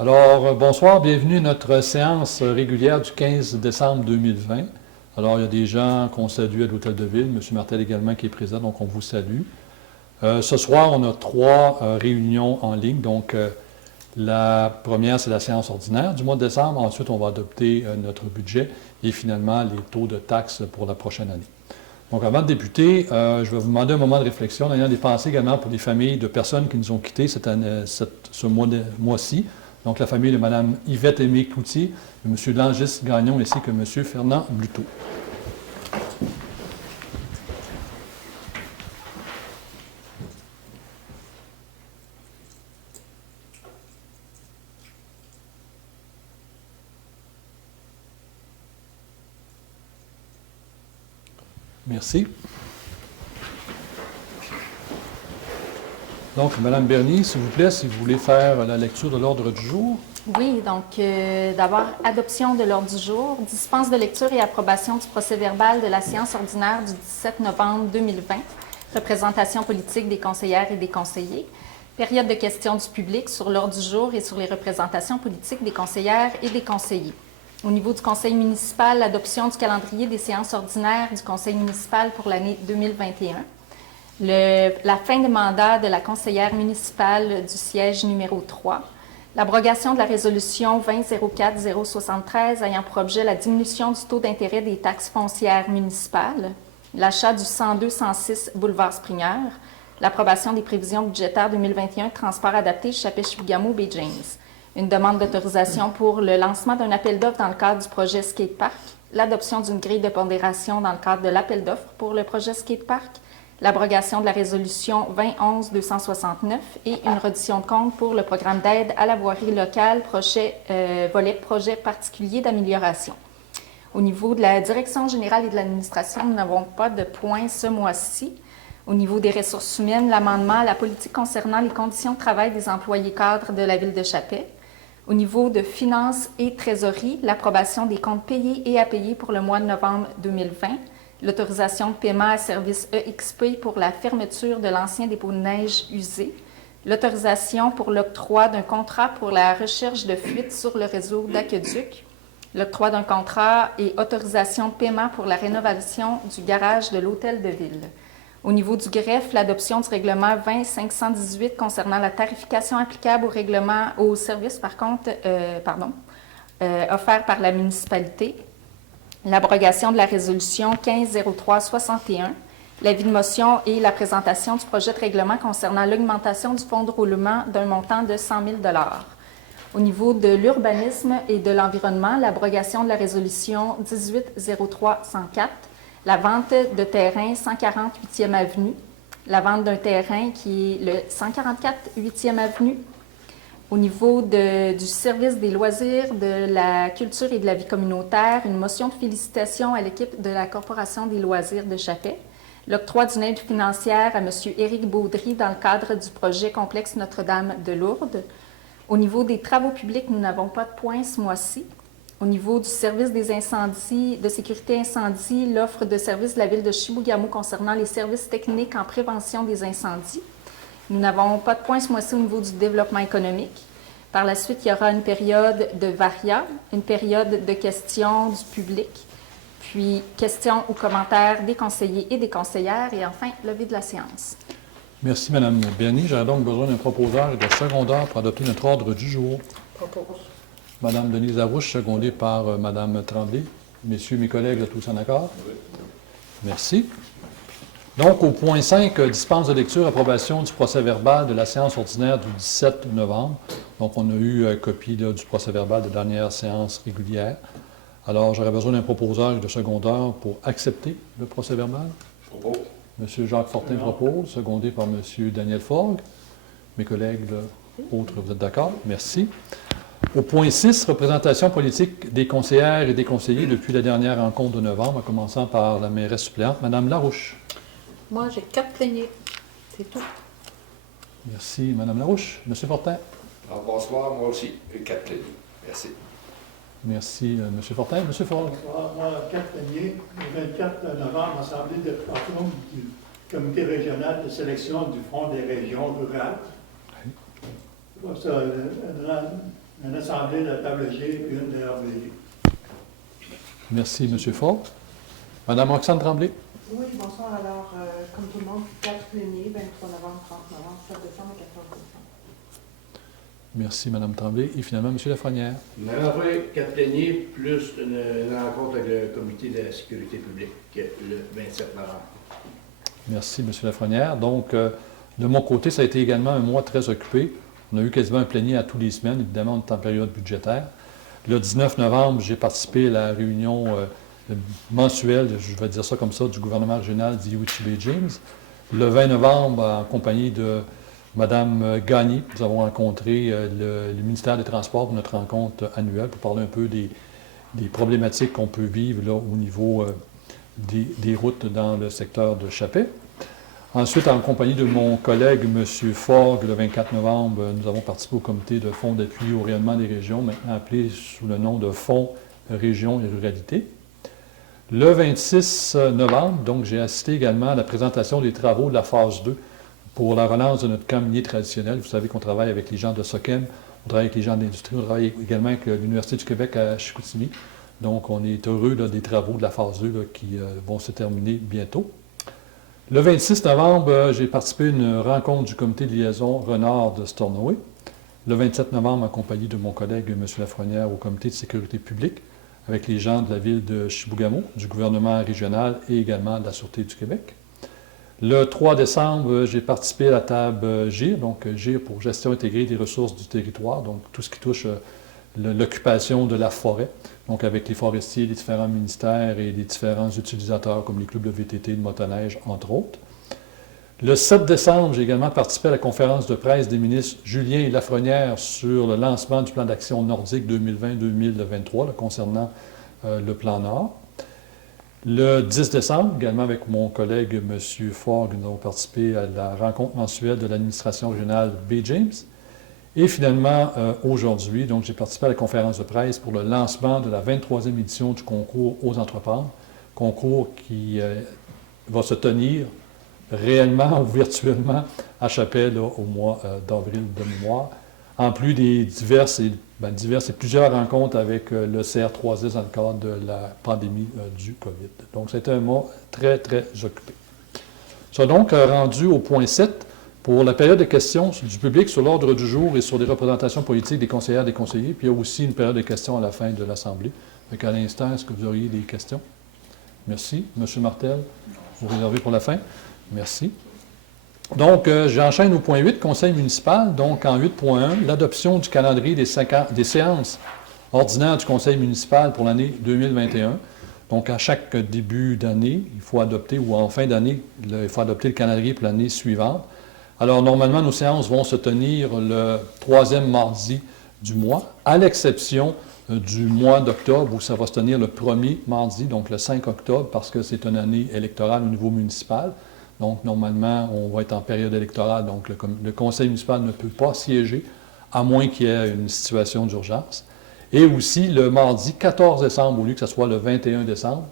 Alors, bonsoir, bienvenue à notre séance régulière du 15 décembre 2020. Alors, il y a des gens qu'on salue à l'Hôtel de Ville, M. Martel également qui est présent, donc on vous salue. Ce soir, on a trois réunions en ligne. Donc, la première, c'est la séance ordinaire du mois de décembre. Ensuite, on va adopter notre budget et finalement les taux de taxes pour la prochaine année. Donc, avant de débuter, je vais vous demander un moment de réflexion, en ayant des pensées également pour les familles de personnes qui nous ont quittés ce mois-ci. Donc, la famille de Mme Yvette Aimé Cloutier, de M. Langis Gagnon, ainsi que M. Fernand Bluteau. Merci. Donc, Mme Bernier, s'il vous plaît, si vous voulez faire la lecture de l'ordre du jour. Oui, donc d'abord, adoption de l'ordre du jour, dispense de lecture et approbation du procès-verbal de la séance ordinaire du 17 novembre 2020, représentation politique des conseillères et des conseillers, période de questions du public sur l'ordre du jour et sur les représentations politiques des conseillères et des conseillers. Au niveau du conseil municipal, l'adoption du calendrier des séances ordinaires du conseil municipal pour l'année 2021. La fin de mandat de la conseillère municipale du siège numéro 3. L'abrogation de la résolution 20-04-073 ayant pour objet la diminution du taux d'intérêt des taxes foncières municipales. L'achat du 102-106 boulevard Springer. L'approbation des prévisions budgétaires 2021 transport adapté Chapet-Chibougamau-Baie James. Une demande d'autorisation pour le lancement d'un appel d'offres dans le cadre du projet Skatepark. L'adoption d'une grille de pondération dans le cadre de l'appel d'offres pour le projet Skatepark. L'abrogation de la résolution 2011-269 et une reddition de compte pour le programme d'aide à la voirie locale, volet projet particulier d'amélioration. Au niveau de la direction générale et de l'administration, nous n'avons pas de points ce mois-ci. Au niveau des ressources humaines, l'amendement à la politique concernant les conditions de travail des employés cadres de la ville de Chapet. Au niveau de finances et trésorerie, l'approbation des comptes payés et à payer pour le mois de novembre 2020. L'autorisation de paiement à service EXP pour la fermeture de l'ancien dépôt de neige usé, l'autorisation pour l'octroi d'un contrat pour la recherche de fuites sur le réseau d'aqueduc, l'octroi d'un contrat et autorisation de paiement pour la rénovation du garage de l'Hôtel de Ville. Au niveau du greffe, l'adoption du règlement 20-518 concernant la tarification applicable aux services offerts par la municipalité. L'abrogation de la résolution 15-03-61, l'avis de motion et la présentation du projet de règlement concernant l'augmentation du fonds de roulement d'un montant de 100 000 $. Au niveau de l'urbanisme et de l'environnement, l'abrogation de la résolution 18-03-104, la vente de terrain 140 8e Avenue, la vente d'un terrain qui est le 144 8e Avenue. Au niveau du service des loisirs, de la culture et de la vie communautaire, une motion de félicitations à l'équipe de la Corporation des loisirs de Chapet. L'octroi d'une aide financière à M. Éric Baudry dans le cadre du projet complexe Notre-Dame de Lourdes. Au niveau des travaux publics, nous n'avons pas de points ce mois-ci. Au niveau du service des incendies, de sécurité incendie, l'offre de service de la ville de Chibougamau concernant les services techniques en prévention des incendies. Nous n'avons pas de points ce mois-ci au niveau du développement économique. Par la suite, il y aura une période de varia, une période de questions du public, puis questions ou commentaires des conseillers et des conseillères, et enfin, levée de la séance. Merci, Mme Bernier. J'aurais donc besoin d'un proposeur et d'un secondeur pour adopter notre ordre du jour. Propose. Mme Denise Larouche, secondée par Mme Tremblay. Messieurs, mes collègues, tous en accord? Oui. Merci. Donc, au point 5, dispense de lecture, approbation du procès-verbal de la séance ordinaire du 17 novembre. Donc, on a eu copie du procès-verbal de la dernière séance régulière. Alors, j'aurais besoin d'un proposeur et de secondeur pour accepter le procès-verbal. Je propose. M. Jacques Fortin propose, secondé par M. Daniel Forgue. Mes collègues autres, vous êtes d'accord? Merci. Au point 6, représentation politique des conseillères et des conseillers depuis la dernière rencontre de novembre, en commençant par la mairesse suppléante, Mme Larouche. Moi, j'ai 4 plaignés. C'est tout. Merci, Mme Larouche. M. Fortin. Alors, bonsoir, moi aussi, 4 plaignés. Merci. Merci, M. Fortin. M. Forgue. Bonsoir, moi, 4 plaignés, le 24 novembre, Assemblée de patron du Comité régional de sélection du Fonds des régions rurales. Oui. Ça, une assemblée de la table G et une de RBI. Merci, M. Ford. Madame Roxane Tremblay. Oui, bonsoir. Alors, comme tout le monde, 4 pléniers, 23 novembre, 30 novembre, 7 décembre et 14 décembre. Merci, Mme Tremblay. Et finalement, M. Lafrenière. Madame Lafrenière, 4 pléniers, plus une rencontre avec le comité de la sécurité publique le 27 novembre. Merci, M. Lafrenière. Donc, de mon côté, ça a été également un mois très occupé. On a eu quasiment un plénier à tous les semaines. Évidemment, on est en période budgétaire. Le 19 novembre, j'ai participé à la réunion mensuelle, je vais dire ça comme ça, du gouvernement régional d'Iwitch Bay James. Le 20 novembre, en compagnie de Mme Gagné, nous avons rencontré le ministère des Transports pour notre rencontre annuelle pour parler un peu des problématiques qu'on peut vivre là, au niveau des routes dans le secteur de Chappé. Ensuite, en compagnie de mon collègue M. Fogg, le 24 novembre, nous avons participé au comité de fonds d'appui au rayonnement des régions, maintenant appelé sous le nom de Fonds Régions et Ruralité. Le 26 novembre, donc, j'ai assisté également à la présentation des travaux de la phase 2 pour la relance de notre camp minier traditionnel. Vous savez qu'on travaille avec les gens de SOCEM, on travaille avec les gens de l'industrie, on travaille également avec l'Université du Québec à Chicoutimi. Donc, on est heureux là, des travaux de la phase 2 là, qui vont se terminer bientôt. Le 26 novembre, j'ai participé à une rencontre du comité de liaison Renard de Stornoway. Le 27 novembre, en compagnie de mon collègue M. Lafrenière au comité de sécurité publique, avec les gens de la ville de Chibougamau, du gouvernement régional et également de la Sûreté du Québec. Le 3 décembre, j'ai participé à la table GIR, donc GIR pour gestion intégrée des ressources du territoire, donc tout ce qui touche l'occupation de la forêt, donc avec les forestiers, les différents ministères et les différents utilisateurs comme les clubs de VTT, de motoneige, entre autres. Le 7 décembre, j'ai également participé à la conférence de presse des ministres Julien et Lafrenière sur le lancement du plan d'action nordique 2020-2023 concernant le plan Nord. Le 10 décembre, également avec mon collègue M. Fogg, nous avons participé à la rencontre mensuelle de l'administration régionale Bay James. Et finalement, aujourd'hui, donc j'ai participé à la conférence de presse pour le lancement de la 23e édition du concours aux entreprises, concours qui va se tenir réellement ou virtuellement à Chapelle au mois d'avril de mémoire, en plus des diverses et plusieurs rencontres avec le CR3S dans le cadre de la pandémie du COVID. Donc, c'était un mois très, très occupé. Ça donc rendu au point 7 pour la période de questions du public sur l'ordre du jour et sur les représentations politiques des conseillères et des conseillers. Puis il y a aussi une période de questions à la fin de l'Assemblée. Donc, à l'instant, est-ce que vous auriez des questions? Merci. M. Martel, vous réservez pour la fin? Merci. Donc, j'enchaîne au point 8, conseil municipal. Donc, en 8.1, l'adoption du calendrier des séances ordinaires du conseil municipal pour l'année 2021. Donc, à chaque début d'année, il faut adopter, ou en fin d'année, il faut adopter le calendrier pour l'année suivante. Alors, normalement, nos séances vont se tenir le 3e mardi du mois, à l'exception du mois d'octobre, où ça va se tenir le 1er mardi, donc le 5 octobre, parce que c'est une année électorale au niveau municipal. Donc, normalement, on va être en période électorale, donc le conseil municipal ne peut pas siéger, à moins qu'il y ait une situation d'urgence. Et aussi le mardi 14 décembre, au lieu que ce soit le 21 décembre.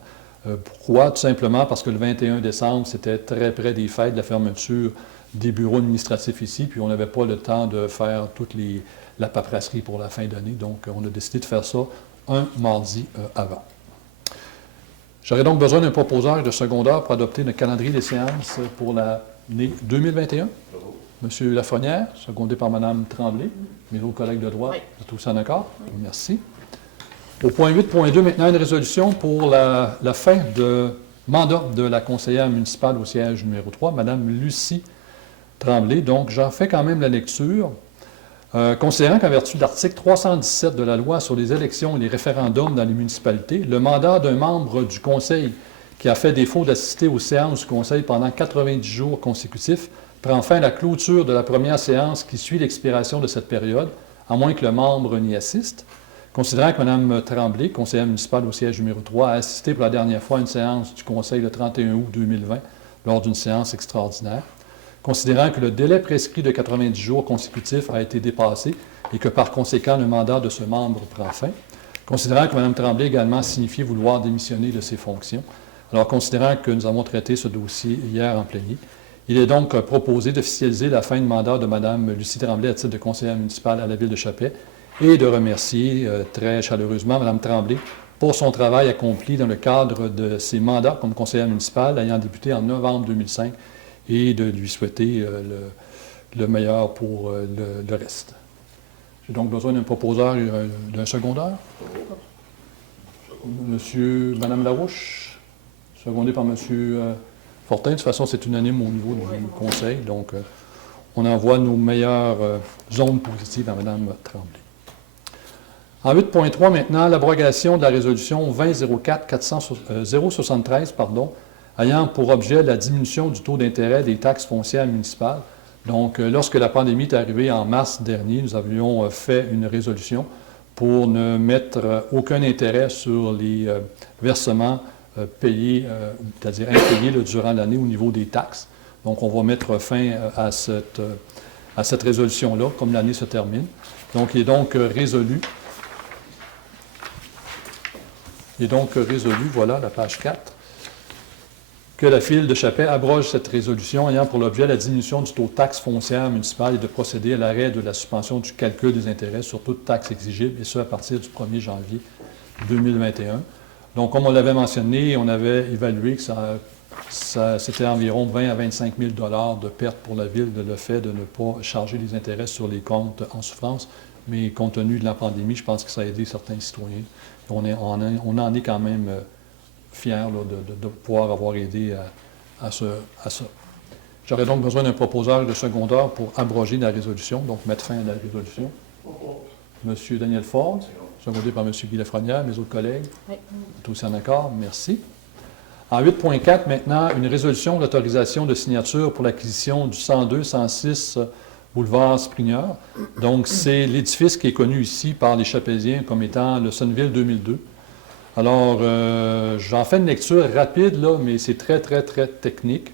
Pourquoi? Tout simplement parce que le 21 décembre, c'était très près des fêtes, de la fermeture des bureaux administratifs ici, puis on n'avait pas le temps de faire toute la paperasserie pour la fin d'année. Donc, on a décidé de faire ça un mardi avant. J'aurais donc besoin d'un proposeur de secondaire pour adopter le calendrier des séances pour l'année 2021. M. Lafrenière, secondé par Mme Tremblay. Mes autres collègues de droite, vous êtes tous en accord? Oui. Merci. Au point 8.2, maintenant, une résolution pour la fin de mandat de la conseillère municipale au siège numéro 3, Mme Lucie Tremblay. Donc, j'en fais quand même la lecture. Considérant qu'en vertu de l'article 317 de la loi sur les élections et les référendums dans les municipalités, le mandat d'un membre du conseil qui a fait défaut d'assister aux séances du conseil pendant 90 jours consécutifs prend fin à la clôture de la première séance qui suit l'expiration de cette période, à moins que le membre n'y assiste. Considérant que Mme Tremblay, conseillère municipale au siège numéro 3, a assisté pour la dernière fois à une séance du conseil le 31 août 2020 lors d'une séance extraordinaire, considérant que le délai prescrit de 90 jours consécutifs a été dépassé et que par conséquent le mandat de ce membre prend fin, considérant que Mme Tremblay également a signifié vouloir démissionner de ses fonctions, alors considérant que nous avons traité ce dossier hier en plénier, il est donc proposé d'officialiser la fin de mandat de Mme Lucie Tremblay à titre de conseillère municipale à la ville de Chappé et de remercier très chaleureusement Mme Tremblay pour son travail accompli dans le cadre de ses mandats comme conseillère municipale ayant débuté en novembre 2005 et de lui souhaiter le meilleur pour le reste. J'ai donc besoin d'un proposeur d'un secondeur. Madame Larouche, secondé par Monsieur Fortin. De toute façon, c'est unanime au niveau du conseil, donc on envoie nos meilleures zones positives à Mme Tremblay. En 8.3 maintenant, l'abrogation de la résolution 2004-073, ayant pour objet la diminution du taux d'intérêt des taxes foncières municipales. Donc, lorsque la pandémie est arrivée en mars dernier, nous avions fait une résolution pour ne mettre aucun intérêt sur les versements payés, c'est-à-dire impayés durant l'année au niveau des taxes. Donc, on va mettre fin à cette résolution-là, comme l'année se termine. Donc, il est donc résolu. Voilà, la page 4, que la Ville de Chappais abroge cette résolution ayant pour l'objet la diminution du taux de taxe foncière municipale et de procéder à l'arrêt de la suspension du calcul des intérêts sur toute taxe exigible, et ce à partir du 1er janvier 2021. Donc, comme on l'avait mentionné, on avait évalué que c'était environ 20 à 25 000 $ de perte pour la Ville de le fait de ne pas charger les intérêts sur les comptes en souffrance, mais compte tenu de la pandémie, je pense que ça a aidé certains citoyens. On en est quand même fiers là, de pouvoir avoir aidé à ça. J'aurais donc besoin d'un proposeur de secondeur pour abroger la résolution, donc mettre fin à la résolution. M. Daniel Ford, secondé par M. Guy Lafrenière, mes autres collègues. Oui. Tous en accord, merci. En 8.4, maintenant, une résolution d'autorisation de signature pour l'acquisition du 102-106 boulevard Sprigneur. Donc, c'est l'édifice qui est connu ici par les Chappésiens comme étant le Sonneville 2002. Alors, j'en fais une lecture rapide, là, mais c'est très, très, très technique.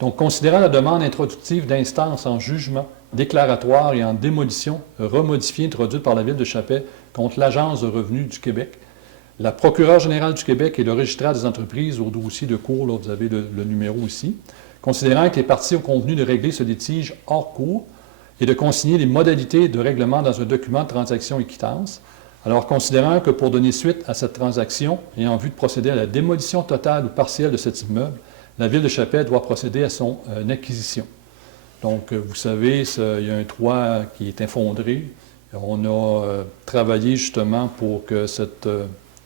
Donc, considérant la demande introductive d'instance en jugement, déclaratoire et en démolition, remodifiée, introduite par la Ville de Chappais contre l'Agence de revenus du Québec, la procureure générale du Québec et le registraire des entreprises au dossier de cours, là, vous avez le numéro ici, considérant que les parties ont convenu de régler ce litige hors cours et de consigner les modalités de règlement dans un document de transaction et quittance. Alors, considérant que pour donner suite à cette transaction et en vue de procéder à la démolition totale ou partielle de cet immeuble, la Ville de Chappais doit procéder à son acquisition. Donc, vous savez, il y a un toit qui est effondré. On a travaillé justement pour que cet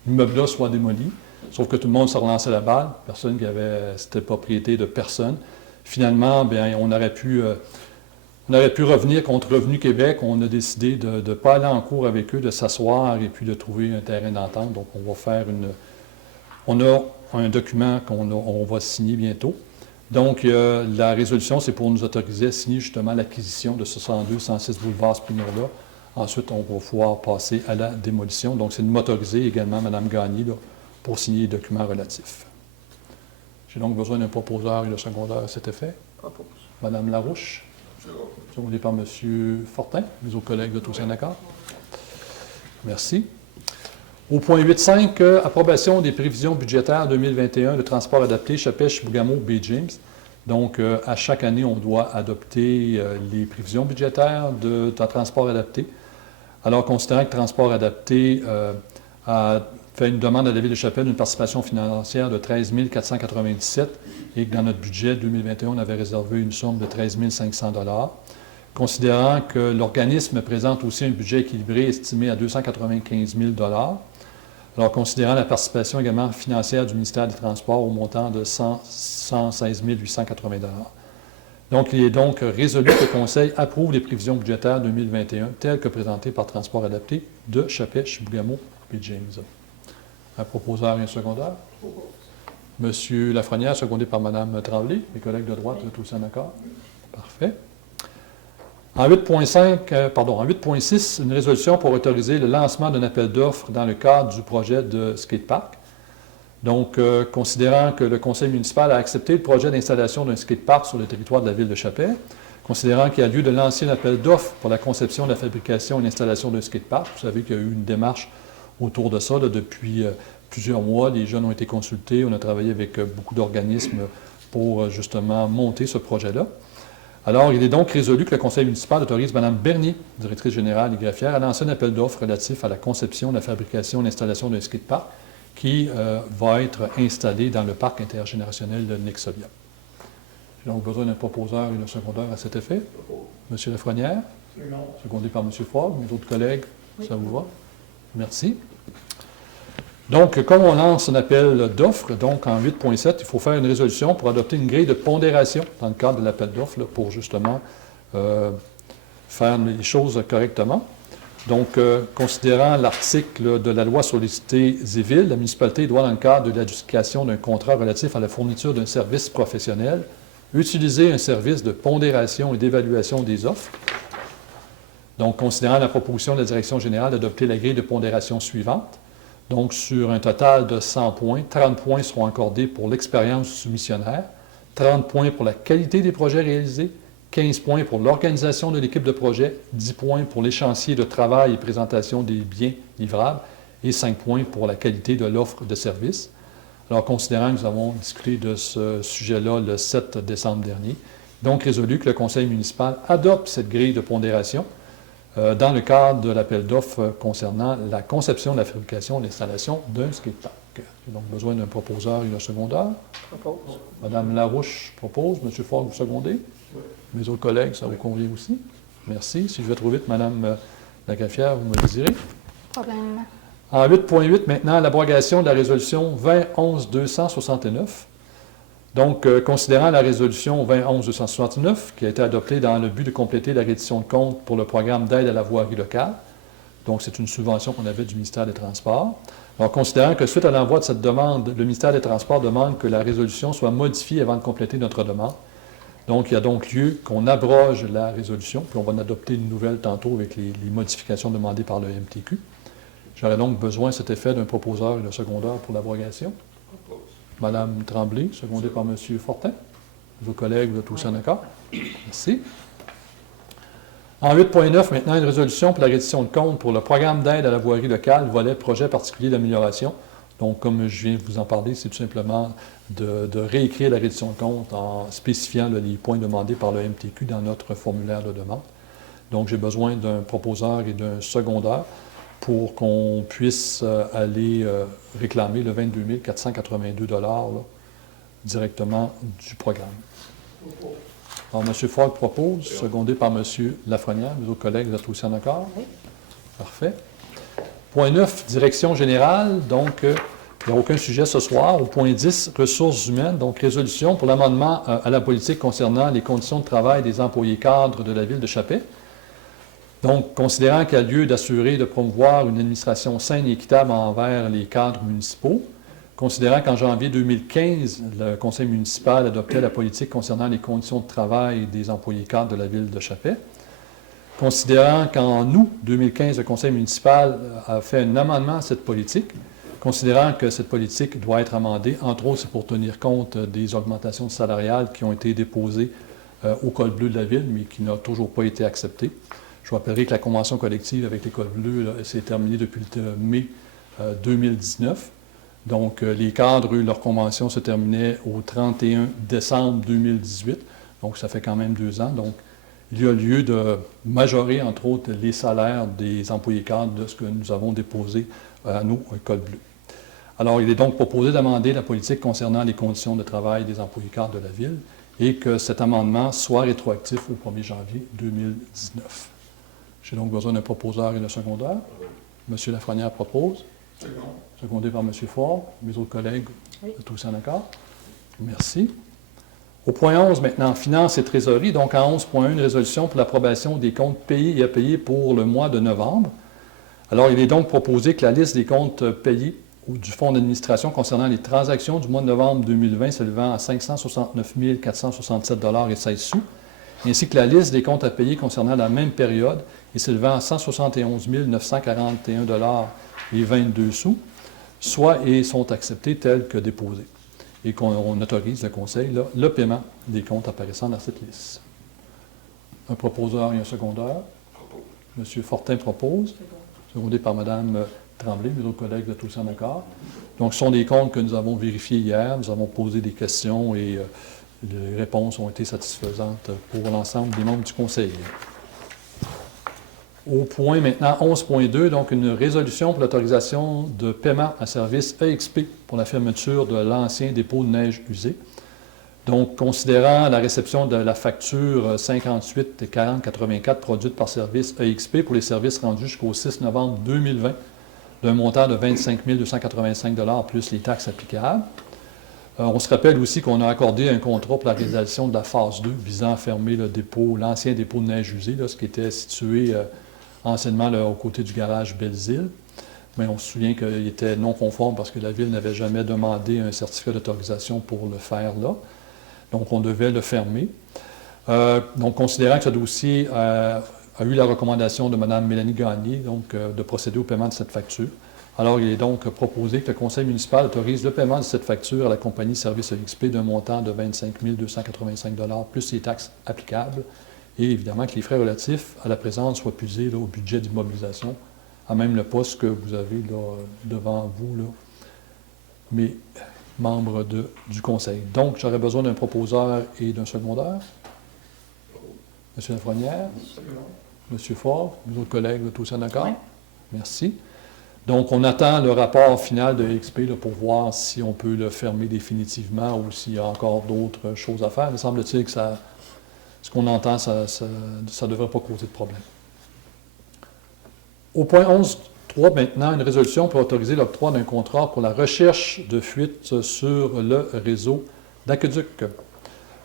immeuble-là soit démoli, sauf que tout le monde s'est relancé la balle. Personne qui avait, c'était propriété de personne. Finalement, bien, on aurait pu revenir contre Revenu Québec. On a décidé de ne pas aller en cours avec eux, de s'asseoir et puis de trouver un terrain d'entente. Donc, on va faire on a un document qu'on va signer bientôt. Donc, la résolution, c'est pour nous autoriser à signer justement l'acquisition de ce 102-106 boulevard Sprigneur-là. Ensuite, on va pouvoir passer à la démolition. Donc, c'est de m'autoriser également, Mme Gagné, là, pour signer les documents relatifs. J'ai donc besoin d'un proposeur et de secondaire à cet effet. Propose. Mme Larouche. Secondé par M. Fortin, mes autres collègues de tous en accord. Merci. Au point 8.5, approbation des prévisions budgétaires 2021 de transport adapté Chappais-Chibougamau Bay James. Donc, à chaque année, on doit adopter les prévisions budgétaires de transport adapté. Alors, considérant que Transport adapté a fait une demande à la Ville de Chappelle d'une participation financière de 13 497 et que dans notre budget 2021, on avait réservé une somme de 13 500 $. Considérant que l'organisme présente aussi un budget équilibré estimé à 295 000 $. Alors, considérant la participation également financière du ministère des Transports au montant de 116 880 $. Donc, il est donc résolu que le Conseil approuve les prévisions budgétaires 2021 telles que présentées par Transport adapté de Chappais-Chibougamau et James. Un proposeur et un secondaire. Monsieur Lafrenière, secondé par Mme Tremblay. Mes collègues de droite, tous en accord? Parfait. En 8.6, une résolution pour autoriser le lancement d'un appel d'offres dans le cadre du projet de skatepark. Donc, considérant que le conseil municipal a accepté le projet d'installation d'un skatepark sur le territoire de la Ville de Chappais, considérant qu'il y a lieu de lancer un appel d'offres pour la conception, la fabrication et l'installation d'un skatepark. Vous savez qu'il y a eu une démarche autour de ça là, depuis plusieurs mois. Les jeunes ont été consultés. On a travaillé avec beaucoup d'organismes pour justement monter ce projet-là. Alors, il est donc résolu que le conseil municipal autorise Mme Bernier, directrice générale et greffière, à lancer un appel d'offres relatif à la conception, la fabrication et l'installation d'un skatepark qui va être installé dans le parc intergénérationnel de Nexovia. J'ai donc besoin d'un proposeur et d'un secondeur à cet effet. M. Lafrenière, secondé par M. Fogg. Mes autres collègues, ça vous va? Merci. Donc, comme on lance un appel d'offres, donc en 8.7, il faut faire une résolution pour adopter une grille de pondération dans le cadre de l'appel d'offres là, pour justement faire les choses correctement. Donc, considérant l'article de la loi sur les cités et villes, la municipalité doit, dans le cadre de l'adjudication d'un contrat relatif à la fourniture d'un service professionnel, utiliser un service de pondération et d'évaluation des offres. Donc, considérant la proposition de la direction générale d'adopter la grille de pondération suivante, donc, sur un total de 100 points, 30 points seront accordés pour l'expérience du soumissionnaire, 30 points pour la qualité des projets réalisés, 15 points pour l'organisation de l'équipe de projet, 10 points pour l'échéancier de travail et présentation des biens livrables et 5 points pour la qualité de l'offre de service. Alors, considérant que nous avons discuté de ce sujet-là le 7 décembre dernier, donc résolu que le conseil municipal adopte cette grille de pondération dans le cadre de l'appel d'offres concernant la conception, la fabrication et l'installation d'un skatepark. J'ai donc besoin d'un proposeur et d'un secondeur. Propose. Mme Larouche propose. M. Fogg, vous secondez? Oui. Mes autres collègues, ça vous convient aussi? Merci. Si je vais trop vite, Mme la greffière, vous me le direz. Problème. En 8.8, maintenant, l'abrogation de la résolution 2011-269. Donc, considérant la résolution 2011-269, qui a été adoptée dans le but de compléter la reddition de comptes pour le programme d'aide à la voirie locale, donc c'est une subvention qu'on avait du ministère des Transports. Alors, considérant que suite à l'envoi de cette demande, le ministère des Transports demande que la résolution soit modifiée avant de compléter notre demande. Donc, il y a donc lieu qu'on abroge la résolution, puis on va en adopter une nouvelle tantôt avec les modifications demandées par le MTQ. J'aurais donc besoin, à cet effet, d'un proposeur et d'un secondeur pour l'abrogation. Mme Tremblay, secondée par M. Fortin. Vos collègues, vous êtes aussi en accord? Merci. En 8.9, maintenant, une résolution pour la reddition de comptes pour le programme d'aide à la voirie locale, volet projet particulier d'amélioration. Donc, comme je viens de vous en parler, c'est tout simplement de réécrire la reddition de comptes en spécifiant là, les points demandés par le MTQ dans notre formulaire de demande. Donc, j'ai besoin d'un proposeur et d'un secondeur pour qu'on puisse aller réclamer le 22 482 là, directement du programme. Alors, M. Fogg propose, secondé par M. Lafrenière. Mes autres collègues, vous êtes aussi en accord? Oui. Parfait. Point 9, direction générale. Donc, il n'y a aucun sujet ce soir. Au point 10, ressources humaines. Donc, résolution pour l'amendement à la politique concernant les conditions de travail des employés cadres de la ville de Chappé. Donc, considérant qu'il y a lieu d'assurer et de promouvoir une administration saine et équitable envers les cadres municipaux, considérant qu'en janvier 2015, le conseil municipal adoptait la politique concernant les conditions de travail des employés cadres de la ville de Chappé, considérant qu'en août 2015, le conseil municipal a fait un amendement à cette politique, considérant que cette politique doit être amendée, entre autres, c'est pour tenir compte des augmentations salariales qui ont été déposées au col bleu de la ville, mais qui n'ont toujours pas été acceptées. Je vous rappellerai que la convention collective avec l'École bleue s'est terminée depuis le mai 2019. Donc, les cadres, leur convention se terminait au 31 décembre 2018. Donc, ça fait quand même 2 ans. Donc, il y a lieu de majorer, entre autres, les salaires des employés cadres de ce que nous avons déposé à nous, au Code bleu. Alors, il est donc proposé d'amender la politique concernant les conditions de travail des employés cadres de la Ville et que cet amendement soit rétroactif au 1er janvier 2019. J'ai donc besoin d'un proposeur et d'un secondeur. M. Lafrenière propose. Secondé par M. Ford. Mes autres collègues, Oui. êtes tous en accord? Merci. Au point 11, maintenant, finances et trésorerie. Donc, en 11.1, une résolution pour l'approbation des comptes payés et à payer pour le mois de novembre. Alors, il est donc proposé que la liste des comptes payés du fonds d'administration concernant les transactions du mois de novembre 2020 s'élevant à 569 467,16 $, ainsi que la liste des comptes à payer concernant la même période et s'élevant à 171 941,22 $, soit et sont acceptés tels que déposés, et qu'on autorise le Conseil là, le paiement des comptes apparaissant dans cette liste. Un proposeur et un secondeur. M. Fortin propose, secondé par Mme Tremblay. Mes autres collègues êtes tous en accord. Donc, ce sont des comptes que nous avons vérifiés hier. Nous avons posé des questions et les réponses ont été satisfaisantes pour l'ensemble des membres du Conseil. Au point maintenant 11.2, donc une résolution pour l'autorisation de paiement à service EXP pour la fermeture de l'ancien dépôt de neige usé. Donc, considérant la réception de la facture 58 et 4084 produite par service EXP pour les services rendus jusqu'au 6 novembre 2020 d'un montant de 25 285 $ plus les taxes applicables. On se rappelle aussi qu'on a accordé un contrat pour la réalisation de la phase 2 visant à fermer le dépôt, l'ancien dépôt de neige usé, là, ce qui était situé anciennement là, aux côtés du garage Belleville. Mais on se souvient qu'il était non conforme parce que la Ville n'avait jamais demandé un certificat d'autorisation pour le faire là. Donc, on devait le fermer. Donc, considérant que ce dossier a eu la recommandation de Mme Mélanie Gagné, donc de procéder au paiement de cette facture. Alors, il est donc proposé que le Conseil municipal autorise le paiement de cette facture à la compagnie Service EXP d'un montant de 25 285 $ plus les taxes applicables. Et évidemment que les frais relatifs à la présence soient puisés là, au budget d'immobilisation, à même le poste que vous avez là, devant vous, là, mes membres du Conseil. Donc, j'aurais besoin d'un proposeur et d'un secondaire. M. Lafrenière, M. Fort, mes autres collègues, tous en accord? Oui. Merci. Donc, on attend le rapport final de EXP là, pour voir si on peut le fermer définitivement ou s'il y a encore d'autres choses à faire. Il semble-t-il que ce qu'on entend, ça ne devrait pas causer de problème. Au point 11.3, maintenant, une résolution pour autoriser l'octroi d'un contrat pour la recherche de fuites sur le réseau d'aqueduc.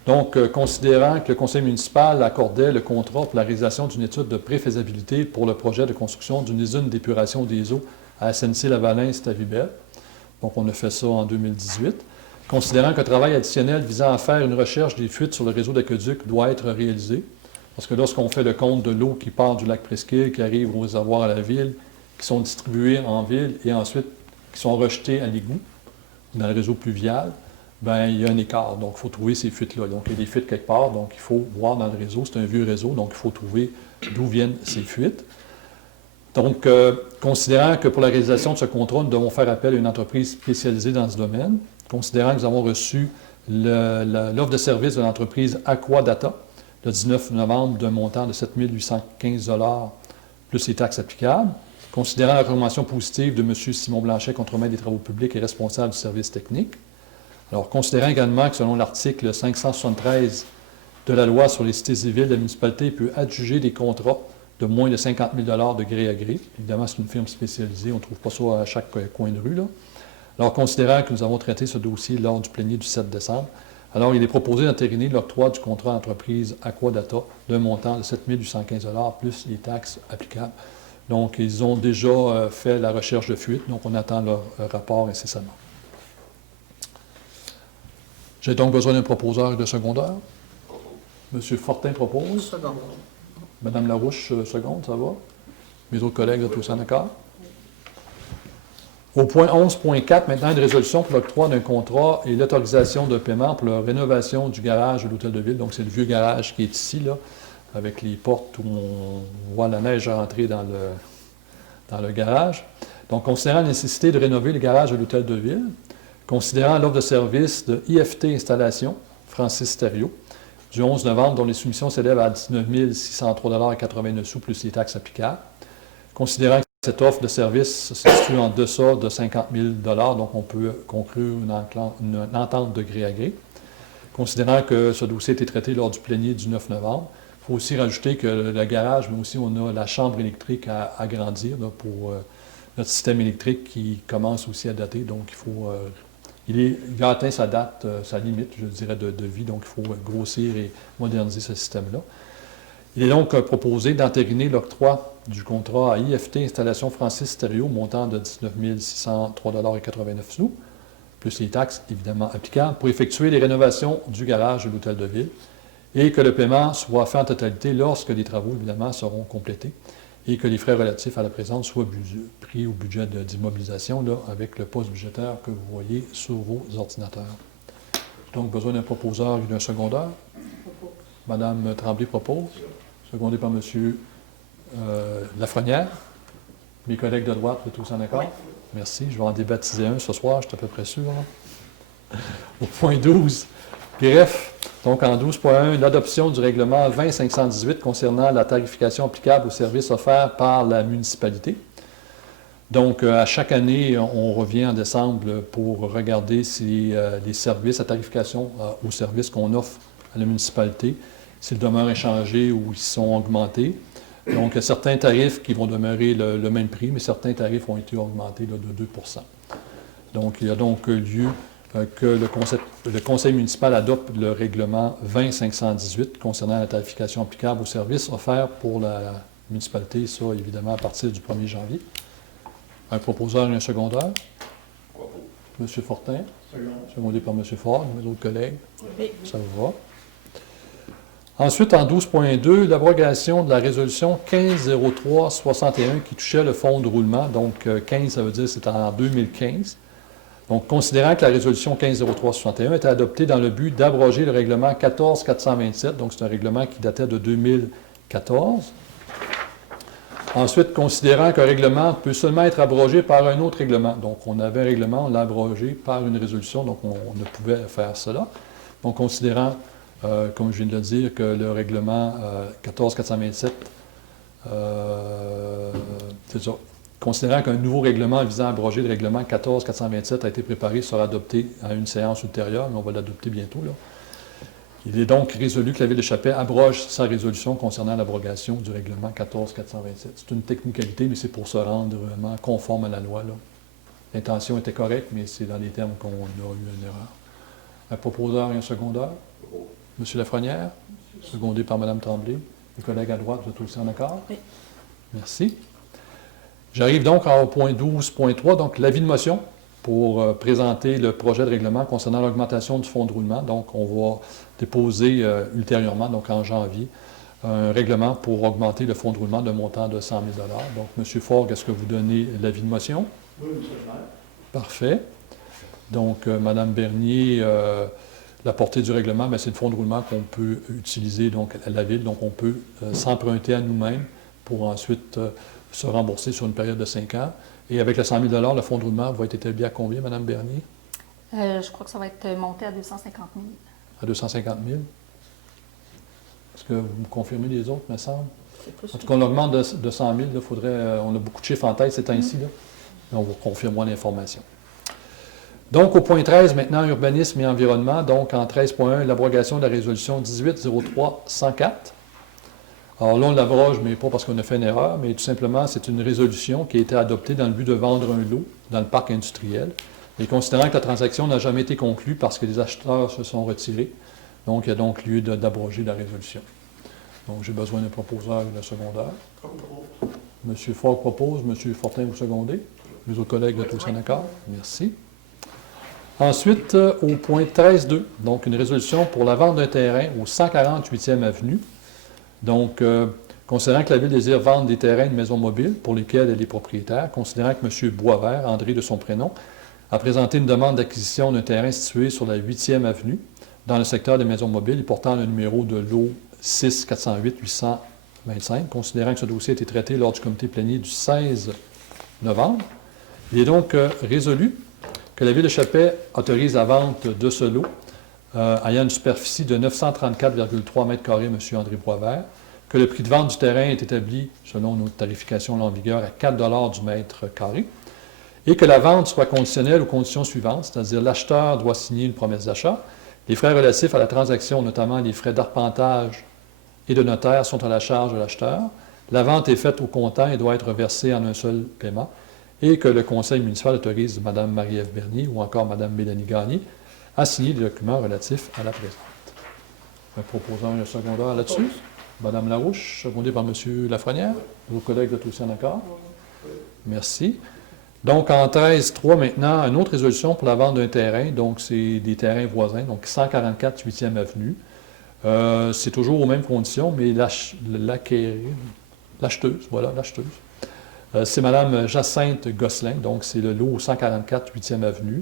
Donc, considérant que le Conseil municipal accordait le contrat pour la réalisation d'une étude de préfaisabilité pour le projet de construction d'une usine d'épuration des eaux à SNC-Lavalin-Stavibel. Donc, on a fait ça en 2018. Considérant qu'un travail additionnel visant à faire une recherche des fuites sur le réseau d'aqueduc doit être réalisé, parce que lorsqu'on fait le compte de l'eau qui part du lac Presqu'île, qui arrive au réservoir à la ville, qui sont distribuées en ville et ensuite qui sont rejetées à l'égout, dans le réseau pluvial, bien, il y a un écart. Donc, il faut trouver ces fuites-là. Donc, il y a des fuites quelque part, donc il faut voir dans le réseau. C'est un vieux réseau, donc il faut trouver d'où viennent ces fuites. Donc, considérant que pour la réalisation de ce contrat, nous devons faire appel à une entreprise spécialisée dans ce domaine, considérant que nous avons reçu l'offre de service de l'entreprise Aquadata le 19 novembre d'un montant de 7 815 $ plus les taxes applicables, considérant la recommandation positive de M. Simon Blanchet, contremaître des travaux publics et responsable du service technique. Alors, considérant également que selon l'article 573 de la loi sur les cités civiles, la municipalité peut adjuger des contrats de moins de 50 000 $ de gré à gré. Évidemment, c'est une firme spécialisée, on ne trouve pas ça à chaque coin de rue, là. Alors, considérant que nous avons traité ce dossier lors du plénier du 7 décembre, alors il est proposé d'entériner l'octroi du contrat d'entreprise Aquadata d'un montant de 7 815 $ plus les taxes applicables. Donc, ils ont déjà fait la recherche de fuite, donc on attend leur rapport incessamment. J'ai donc besoin d'un proposeur et de secondaire. M. Fortin propose. Second. Mme Larouche, seconde, ça va? Mes autres collègues, êtes tous en accord? Au point 11.4, maintenant, une résolution pour l'octroi d'un contrat et l'autorisation de paiement pour la rénovation du garage de l'Hôtel de Ville. Donc, c'est le vieux garage qui est ici, là, avec les portes où on voit la neige rentrer dans le garage. Donc, considérant la nécessité de rénover le garage de l'Hôtel de Ville, considérant l'offre de service de IFT Installation, Francis Thériault, du 11 novembre, dont les soumissions s'élèvent à 19 603,89 $ plus les taxes applicables, considérant que cette offre de service se situe en deçà de 50 000 $, donc on peut conclure une entente de gré à gré. Considérant que ce dossier a été traité lors du plénier du 9 novembre, il faut aussi rajouter que le garage, mais aussi on a la chambre électrique à agrandir là, pour notre système électrique qui commence aussi à dater, donc il a atteint sa date, sa limite, je dirais, de vie, donc il faut grossir et moderniser ce système-là. Il est donc proposé d'entériner l'octroi du contrat à IFT Installation Francis Thériault, montant de 19 603,89 $, plus les taxes évidemment applicables, pour effectuer les rénovations du garage de l'Hôtel de Ville, et que le paiement soit fait en totalité lorsque les travaux, évidemment, seront complétés, et que les frais relatifs à la présence soient pris au budget d'immobilisation, là, avec le poste budgétaire que vous voyez sur vos ordinateurs. Donc, besoin d'un proposeur et d'un secondaire. Mme Tremblay propose, secondé par M. Lafrenière. Mes collègues de droite, êtes tous en accord? Oui. Merci. Je vais en débaptiser un ce soir, je suis à peu près sûr. Là. Au point 12, greffe Donc, en 12.1, l'adoption du règlement 20-518 concernant la tarification applicable aux services offerts par la municipalité. Donc, à chaque année, on revient en décembre pour regarder si les services, la tarification aux services qu'on offre à la municipalité, s'ils demeurent inchangés ou ils sont augmentés. Donc, il y a certains tarifs qui vont demeurer le même prix, mais certains tarifs ont été augmentés là, de 2 %. Donc, il y a donc lieu que le conseil municipal adopte le règlement 20-518 concernant la tarification applicable aux services offerts pour la municipalité, ça évidemment à partir du 1er janvier. Un proposeur et un secondeur. M. Fortin, secondé par M. Ford, mes autres collègues. Oui. Ça vous va. Ensuite, en 12.2, l'abrogation de la résolution 1503-61 qui touchait le fonds de roulement. Donc, 15, ça veut dire que c'est en 2015. Donc, considérant que la résolution 1503-61 était adoptée dans le but d'abroger le règlement 14-427, donc c'est un règlement qui datait de 2014. Ensuite, considérant qu'un règlement peut seulement être abrogé par un autre règlement. Donc, on avait un règlement, on l'a abrogé par une résolution, donc on ne pouvait faire cela. Donc, considérant, comme je viens de le dire, que le règlement 14-427, c'est ça. Considérant qu'un nouveau règlement visant à abroger le règlement 14-427 a été préparé, sera adopté à une séance ultérieure, mais on va l'adopter bientôt, là. Il est donc résolu que la Ville de Chapais abroge sa résolution concernant l'abrogation du règlement 14-427. C'est une technicalité, mais c'est pour se rendre vraiment conforme à la loi, là. L'intention était correcte, mais c'est dans les termes qu'on a eu une erreur. Un proposeur et un secondeur. M. Lafrenière, secondé par Mme Tremblay. Les collègues à droite, vous êtes aussi en accord? Oui. Merci. J'arrive donc au point 12.3, donc l'avis de motion pour présenter le projet de règlement concernant l'augmentation du fonds de roulement. Donc, on va déposer ultérieurement, donc en janvier, un règlement pour augmenter le fonds de roulement d'un montant de 100 000 $. Donc, M. Forgue, est-ce que vous donnez l'avis de motion? Oui, M. le maire. Parfait. Donc, Mme Bernier, la portée du règlement, bien, c'est le fonds de roulement qu'on peut utiliser donc, à la Ville. Donc, on peut s'emprunter à nous-mêmes pour ensuite se rembourser sur une période de 5 ans. Et avec le 100 000 $, le fonds de roulement va être établi à combien, Mme Bernier? Je crois que ça va être monté à 250 000. À 250 000. Est-ce que vous me confirmez les autres, me semble? En tout cas, on augmente de 100 000. Là, faudrait, on a beaucoup de chiffres en tête ces temps-ci. On vous confirmera l'information. Donc, au point 13, maintenant, urbanisme et environnement. Donc, en 13.1, l'abrogation de la résolution 18-03-104. Alors là, on l'abroge, mais pas parce qu'on a fait une erreur, mais tout simplement, c'est une résolution qui a été adoptée dans le but de vendre un lot dans le parc industriel. Et considérant que la transaction n'a jamais été conclue parce que les acheteurs se sont retirés, donc il y a donc lieu d'abroger la résolution. Donc, j'ai besoin d'un proposeur et d'un secondeur. M. Fogg propose, M. Fortin, vous secondez. Les autres collègues êtes tous en accord? Merci. Ensuite, au point 13.2, donc une résolution pour la vente d'un terrain au 148e avenue. Donc, considérant que la Ville désire vendre des terrains de maisons mobiles pour lesquels elle est propriétaire, considérant que M. Boisvert, André de son prénom, a présenté une demande d'acquisition d'un terrain situé sur la 8e avenue, dans le secteur des maisons mobiles et portant le numéro de lot 6-408-825, considérant que ce dossier a été traité lors du comité plénier du 16 novembre. Il est donc résolu que la Ville de Chapais autorise la vente de ce lot ayant une superficie de 934,3 m², M. André Boisvert, que le prix de vente du terrain est établi, selon nos tarifications en vigueur, à 4 $ du mètre carré, et que la vente soit conditionnelle aux conditions suivantes, c'est-à-dire l'acheteur doit signer une promesse d'achat, les frais relatifs à la transaction, notamment les frais d'arpentage et de notaire, sont à la charge de l'acheteur, la vente est faite au comptant et doit être versée en un seul paiement, et que le conseil municipal autorise Mme Marie-Ève Bernier ou encore Mme Mélanie Gagné à signer les documents relatifs à la présente. Un proposant et un secondeur là-dessus. Mme Larouche, secondée par M. Lafrenière. Vos collègues êtes aussi en accord? Merci. Donc, en 13.3, maintenant, une autre résolution pour la vente d'un terrain. Donc, c'est des terrains voisins, donc 144 8e avenue. C'est toujours aux mêmes conditions, mais l'acheteuse, voilà, l'acheteuse. C'est Mme Jacinthe Gosselin, donc c'est le lot 144 8e avenue.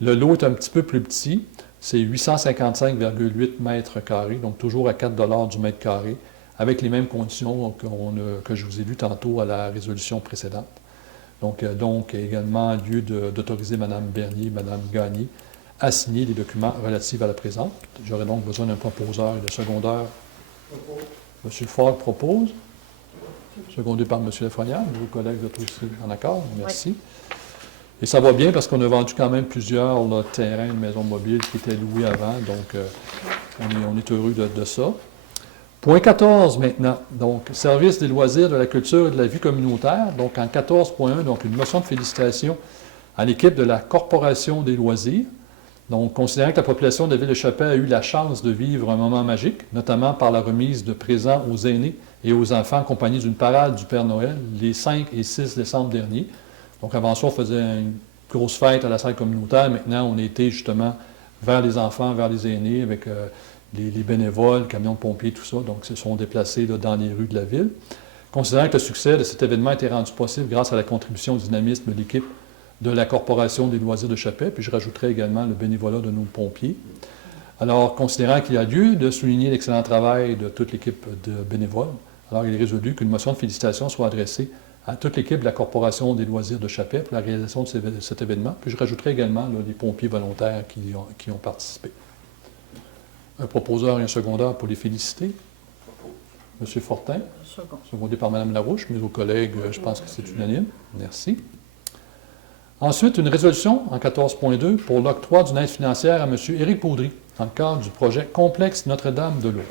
Le lot est un petit peu plus petit, c'est 855,8 m², donc toujours à 4 $ du mètre carré, avec les mêmes conditions que je vous ai vues tantôt à la résolution précédente. Donc également lieu d'autoriser Mme Bernier et Mme Gagné à signer les documents relatifs à la présente. J'aurais donc besoin d'un proposeur et de secondeur. M. Fogg propose, secondé par M. Lafrenière. Vos collègues êtes aussi en accord. Merci. Et ça va bien parce qu'on a vendu quand même plusieurs là, terrains de maisons mobiles qui étaient loués avant, donc on est heureux de ça. Point 14 maintenant, donc service des loisirs, de la culture et de la vie communautaire. Donc en 14.1, donc une motion de félicitations à l'équipe de la Corporation des loisirs. Donc, considérant que la population de la ville de Chappey a eu la chance de vivre un moment magique, notamment par la remise de présents aux aînés et aux enfants accompagnés d'une parade du Père Noël les 5 et 6 décembre dernier. Donc, avant ça, on faisait une grosse fête à la salle communautaire. Maintenant, on a été justement vers les enfants, vers les aînés, avec les bénévoles, camions de pompiers, tout ça. Donc, ils se sont déplacés là, dans les rues de la ville. Considérant que le succès de cet événement a été rendu possible grâce à la contribution au dynamisme de l'équipe de la Corporation des loisirs de Chappey, puis je rajouterai également le bénévolat de nos pompiers. Alors, considérant qu'il y a lieu de souligner l'excellent travail de toute l'équipe de bénévoles, alors il est résolu qu'une motion de félicitations soit adressée à toute l'équipe de la Corporation des loisirs de Chappey pour la réalisation de cet événement, puis je rajouterai également là, les pompiers volontaires qui ont participé. Un proposeur et un secondeur pour les féliciter. M. Fortin, secondé par Mme Larouche, mais aux collègues, je pense que c'est unanime. Merci. Ensuite, une résolution en 14.2 pour l'octroi d'une aide financière à M. Éric Baudry dans le cadre du projet Complexe Notre-Dame de Lourdes.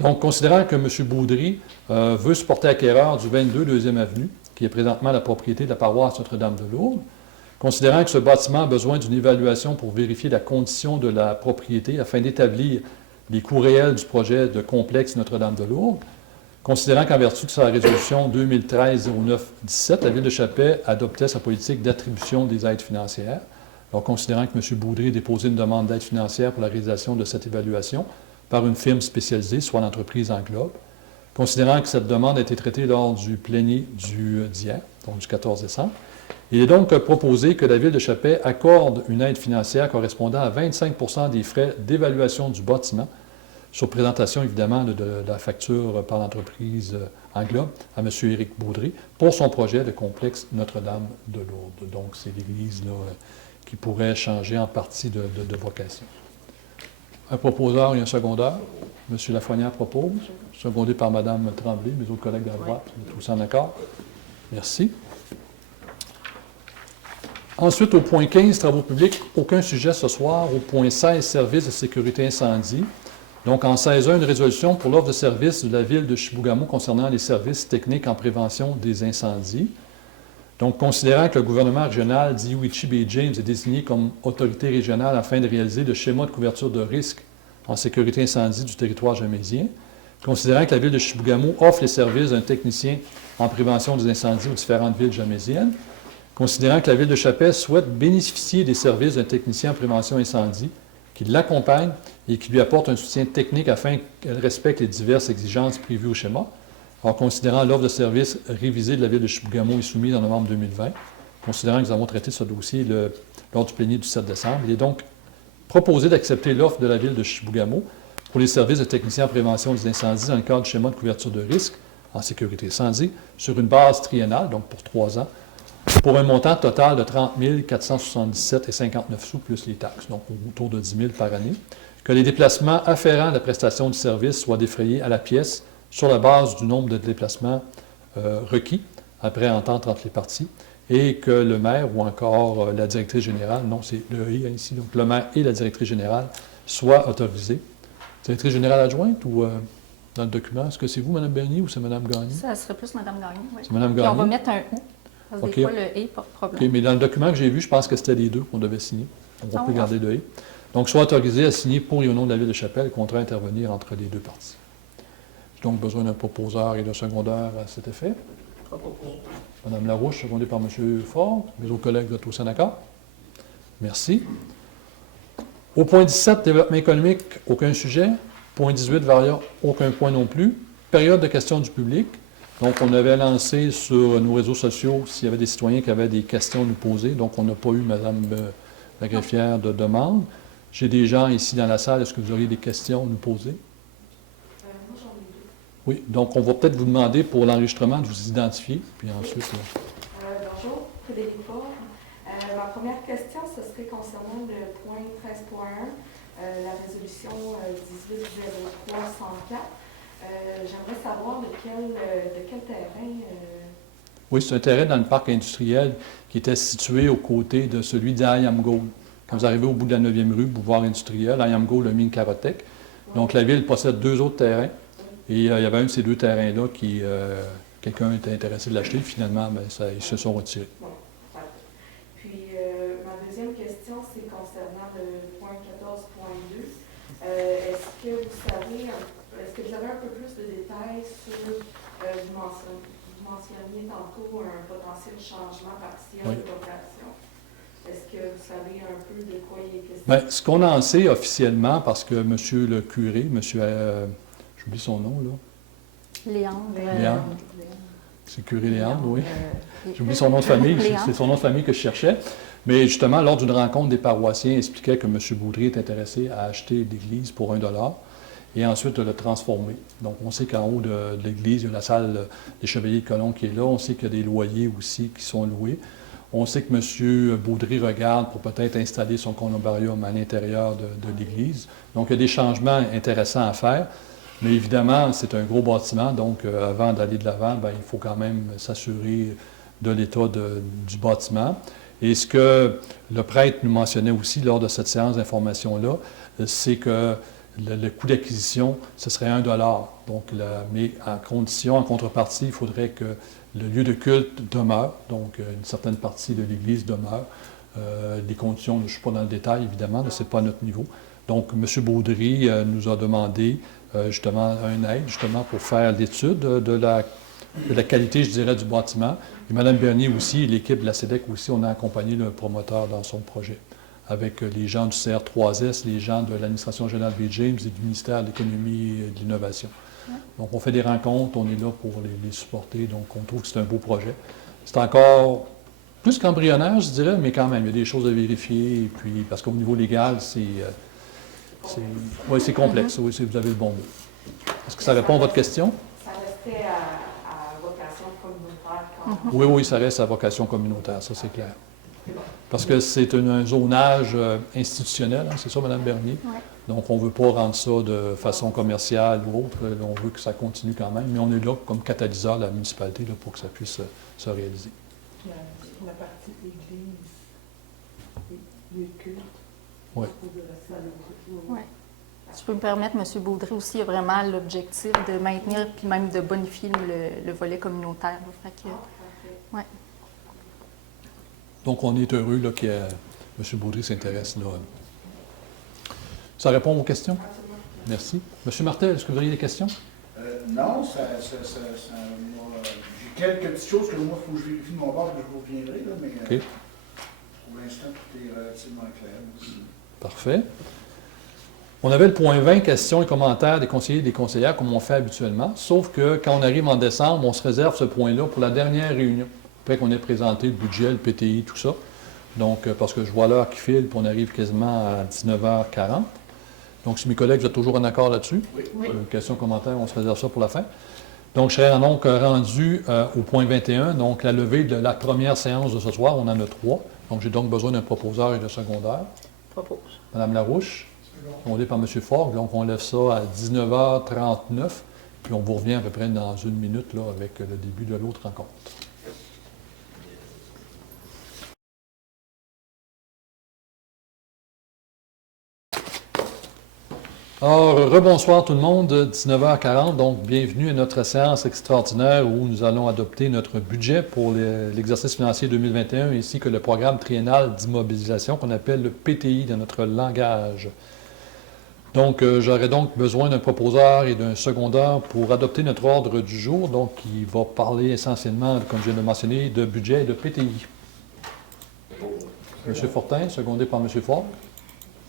Donc, considérant que M. Baudry veut se porter acquéreur du 22 2e Avenue, qui est présentement la propriété de la paroisse Notre-Dame de Lourdes, considérant que ce bâtiment a besoin d'une évaluation pour vérifier la condition de la propriété afin d'établir les coûts réels du projet de Complexe Notre-Dame de Lourdes, considérant qu'en vertu de sa résolution 2013-09-17, la Ville de Chappey adoptait sa politique d'attribution des aides financières. Donc, considérant que M. Baudry a déposé une demande d'aide financière pour la réalisation de cette évaluation par une firme spécialisée, soit l'entreprise Englobe, considérant que cette demande a été traitée lors du plénier d'hier, donc du 14 décembre, il est donc proposé que la Ville de Chappey accorde une aide financière correspondant à 25 des frais d'évaluation du bâtiment, sur présentation, évidemment, de la facture par l'entreprise Englobe à M. Éric Baudry pour son projet de complexe Notre-Dame de Lourdes. Donc, c'est l'église là, qui pourrait changer en partie de vocation. Un proposeur et un secondeur. M. Lafrenière propose, secondé par Mme Tremblay, mes autres collègues de la droite. On est tous en accord. Merci. Ensuite, au point 15, travaux publics, aucun sujet ce soir. Au point 16, services de sécurité incendie. Donc, en 16.1, une résolution pour l'offre de service de la Ville de Chibougamau concernant les services techniques en prévention des incendies. Donc, considérant que le gouvernement régional d'Iwichi Bay James est désigné comme autorité régionale afin de réaliser le schéma de couverture de risque en sécurité incendie du territoire jamésien, considérant que la Ville de Chibougamau offre les services d'un technicien en prévention des incendies aux différentes villes jamésiennes, considérant que la Ville de Chappey souhaite bénéficier des services d'un technicien en prévention incendie, qui l'accompagne et qui lui apporte un soutien technique afin qu'elle respecte les diverses exigences prévues au schéma. Alors, considérant l'offre de service révisée de la Ville de Chibougamau est soumise en novembre 2020, considérant que nous avons traité ce dossier lors du plénier du 7 décembre, il est donc proposé d'accepter l'offre de la Ville de Chibougamau pour les services de techniciens en prévention des incendies dans le cadre du schéma de couverture de risque en sécurité incendie sur une base triennale, donc pour 3 ans, pour un montant total de 30 477,59 sous plus les taxes, donc autour de 10 000 par année, que les déplacements afférents à la prestation du service soient défrayés à la pièce sur la base du nombre de déplacements requis après entente entre les parties, et que le maire ou encore la directrice générale, non, c'est le « et » ici, donc le maire et la directrice générale soient autorisés. Directrice générale adjointe ou dans le document, est-ce que c'est vous, Mme Bernier, ou c'est Mme Gagné? Ça serait plus Mme Gagné, oui. C'est Mme Puis Gagné. on va mettre un « ou ». Parce que OK. des fois, le « et » pas de problème. OK, mais dans le document que j'ai vu, je pense que c'était les deux qu'on devait signer. On Ah peut ouais. garder le « et ». Donc, soit autorisé à signer pour et au nom de la Ville de Chappey, le contrat à intervenir entre les deux parties. J'ai donc besoin d'un proposeur et d'un secondaire à cet effet. Mme Larouche, secondée par M. Ford. Mes autres collègues de tous en accord. Merci. Au point 17, développement économique, aucun sujet. Point 18, variant, aucun point non plus. Période de questions du public. Donc, on avait lancé sur nos réseaux sociaux s'il y avait des citoyens qui avaient des questions à nous poser. Donc, on n'a pas eu, Mme la greffière, de demande. J'ai des gens ici dans la salle. Est-ce que vous auriez des questions à nous poser? Moi, j'en ai deux. Oui. Donc, on va peut-être vous demander pour l'enregistrement de vous identifier. Puis ensuite... Bonjour, Frédéric Ford. Ma première question, ce serait concernant le point 13.1, la résolution 1803-104. J'aimerais savoir de quel terrain. Oui, c'est un terrain dans le parc industriel qui était situé aux côtés de celui d'I.Am. Gold. Quand vous arrivez au bout de la 9e rue, boulevard industriel, I.Am. Gold a mis une carotèque. Donc, la ville possède 2 autres terrains. Et il y avait un de ces 2 terrains-là qui, quelqu'un était intéressé de l'acheter. Finalement, ils se sont retirés. Puis, ma deuxième question, c'est concernant le point 14.2. Est-ce que vous avez un peu plus de détails sur, vous mentionniez tantôt un potentiel changement partiel de location. Est-ce que vous savez un peu de quoi il est question? Bien, ce qu'on en sait officiellement, parce que M. le curé, j'oublie son nom, là. Léandre. C'est le curé Léandre, oui. J'oublie son nom de famille, c'est son nom de famille que je cherchais. Mais justement, lors d'une rencontre des paroissiens, il expliquait que M. Boudry est intéressé à acheter l'église pour $1 et ensuite de le transformer. Donc, on sait qu'en haut de l'église, il y a la salle des Chevaliers de Colomb qui est là. On sait qu'il y a des loyers aussi qui sont loués. On sait que M. Boudry regarde pour peut-être installer son columbarium à l'intérieur de l'église. Donc, il y a des changements intéressants à faire. Mais évidemment, c'est un gros bâtiment. Donc, avant d'aller de l'avant, il faut quand même s'assurer de l'état du bâtiment. Et ce que le prêtre nous mentionnait aussi lors de cette séance d'information-là, c'est que le coût d'acquisition, ce serait $1. Donc, mais en contrepartie, il faudrait que le lieu de culte demeure, donc une certaine partie de l'Église demeure. Les conditions, je ne suis pas dans le détail, évidemment, ce n'est pas à notre niveau. Donc, M. Baudry nous a demandé justement une aide, justement, pour faire l'étude de la qualité, je dirais, du bâtiment. Et Mme Bernier aussi, l'équipe de la CEDEC aussi, on a accompagné le promoteur dans son projet, avec les gens du CR3S, les gens de l'Administration générale B. James et du ministère de l'Économie et de l'Innovation. Donc, on fait des rencontres, on est là pour les supporter, donc on trouve que c'est un beau projet. C'est encore plus qu'embryonnaire, je dirais, mais quand même, il y a des choses à vérifier, et puis, parce qu'au niveau légal, c'est complexe, oui, vous avez le bon mot. Est-ce que ça répond à votre question? Ça restait à vocation communautaire quand même. Oui, ça reste à vocation communautaire, ça c'est clair. Parce que c'est un zonage institutionnel, c'est ça, Mme Bernier? Oui. Donc, on ne veut pas rendre ça de façon commerciale ou autre. On veut que ça continue quand même, mais on est là comme catalyseur de la municipalité là, pour que ça puisse se réaliser. La partie église, les cultes. Oui. Oui. Si je peux me permettre, M. Baudry aussi a vraiment l'objectif de maintenir puis même de bonifier le volet communautaire. Là. Fait que, ouais. Donc, on est heureux là, que M. Baudry s'intéresse là. Ça répond aux questions? Merci. M. Martel, est-ce que vous auriez des questions? Non, j'ai quelques petites choses que moi, il faut que je vérifie de mon bord et que je vous reviendrai, là, mais pour l'instant, tout est relativement clair. Parfait. On avait le point 20, questions et commentaires des conseillers et des conseillères, comme on fait habituellement, sauf que quand on arrive en décembre, on se réserve ce point-là pour la dernière réunion, après qu'on ait présenté le budget, le PTI, tout ça. Donc, parce que je vois l'heure qui file, puis on arrive quasiment à 19h40. Donc, si mes collègues, vous êtes toujours en accord là-dessus? Oui. Questions, commentaires, on se réserve ça pour la fin. Donc, je serais donc rendu au point 21, donc la levée de la première séance de ce soir. On en a 3. Donc, j'ai donc besoin d'un proposeur et de secondaire. Propose. Mme Larouche, secondé par M. Fogg. Donc, on lève ça à 19h39. Puis, on vous revient à peu près dans 1 minute là, avec le début de l'autre rencontre. Alors, rebonsoir tout le monde, 19h40, donc bienvenue à notre séance extraordinaire où nous allons adopter notre budget pour l'exercice financier 2021 ainsi que le programme triennal d'immobilisation qu'on appelle le PTI dans notre langage. Donc, j'aurais donc besoin d'un proposeur et d'un secondeur pour adopter notre ordre du jour, donc qui va parler essentiellement, comme je viens de mentionner, de budget et de PTI. M. Fortin, secondé par M. Fogg.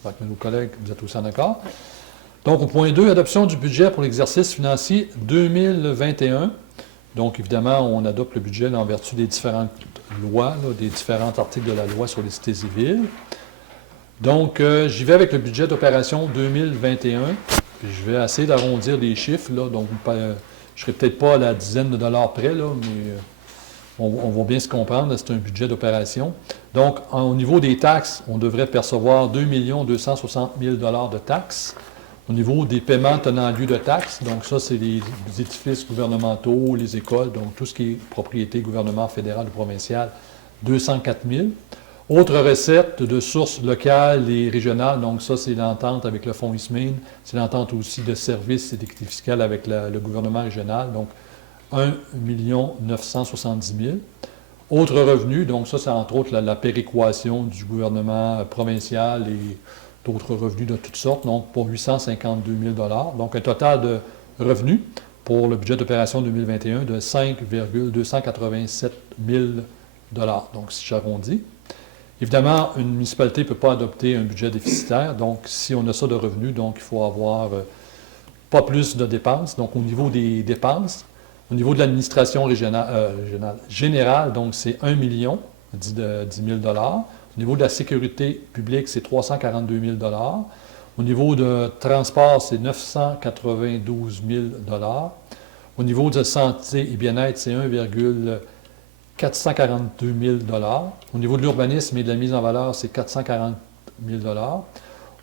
Avec nos collègues, vous êtes aussi en accord. Donc, au point 2, adoption du budget pour l'exercice financier 2021. Donc, évidemment, on adopte le budget là, en vertu des différentes lois, là, des différents articles de la loi sur les cités civiles. Donc, j'y vais avec le budget d'opération 2021. Puis je vais essayer d'arrondir les chiffres. Là, donc, je ne serai peut-être pas à la dizaine de dollars près, là, mais on va bien se comprendre, c'est un budget d'opération. Donc, au niveau des taxes, on devrait percevoir 2 260 000 $ de taxes. Au niveau des paiements tenant lieu de taxes, donc ça, c'est les édifices gouvernementaux, les écoles, donc tout ce qui est propriété, gouvernement fédéral ou provincial, 204 000. Autres recettes de sources locales et régionales, donc ça, c'est l'entente avec le fonds ISMIN, c'est l'entente aussi de services et d'équité fiscale avec le gouvernement régional, donc 1 970 000. Autres revenus, donc ça, c'est entre autres la péréquation du gouvernement provincial et d'autres revenus de toutes sortes, donc pour 852 000 $. Donc un total de revenus pour le budget d'opération 2021 de 5,287 000 $. Donc si j'arrondis. Évidemment, une municipalité ne peut pas adopter un budget déficitaire, donc si on a ça de revenus, donc il faut avoir pas plus de dépenses. Donc au niveau des dépenses, au niveau de l'administration générale, donc c'est 1 million, 10 000 $. Au niveau de la sécurité publique, c'est 342 000 $. Au niveau de transport, c'est 992 000 $. Au niveau de santé et bien-être, c'est 1,442 000 $. Au niveau de l'urbanisme et de la mise en valeur, c'est 440 000 $.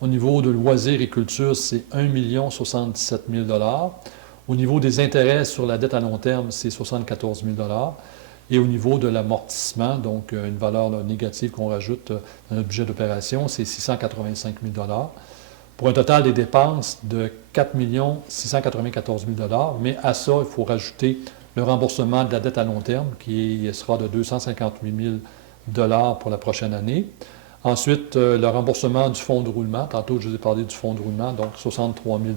Au niveau de loisirs et culture, c'est 1 077 000 $. Au niveau des intérêts sur la dette à long terme, c'est 74 000 $. Et au niveau de l'amortissement, donc une valeur négative qu'on rajoute dans notre budget d'opération, c'est 685 000 $, pour un total des dépenses de 4 694 000 $. Mais à ça, il faut rajouter le remboursement de la dette à long terme, qui sera de 258 000 $ pour la prochaine année. Ensuite, le remboursement du fonds de roulement. Tantôt, je vous ai parlé du fonds de roulement, donc 63 $.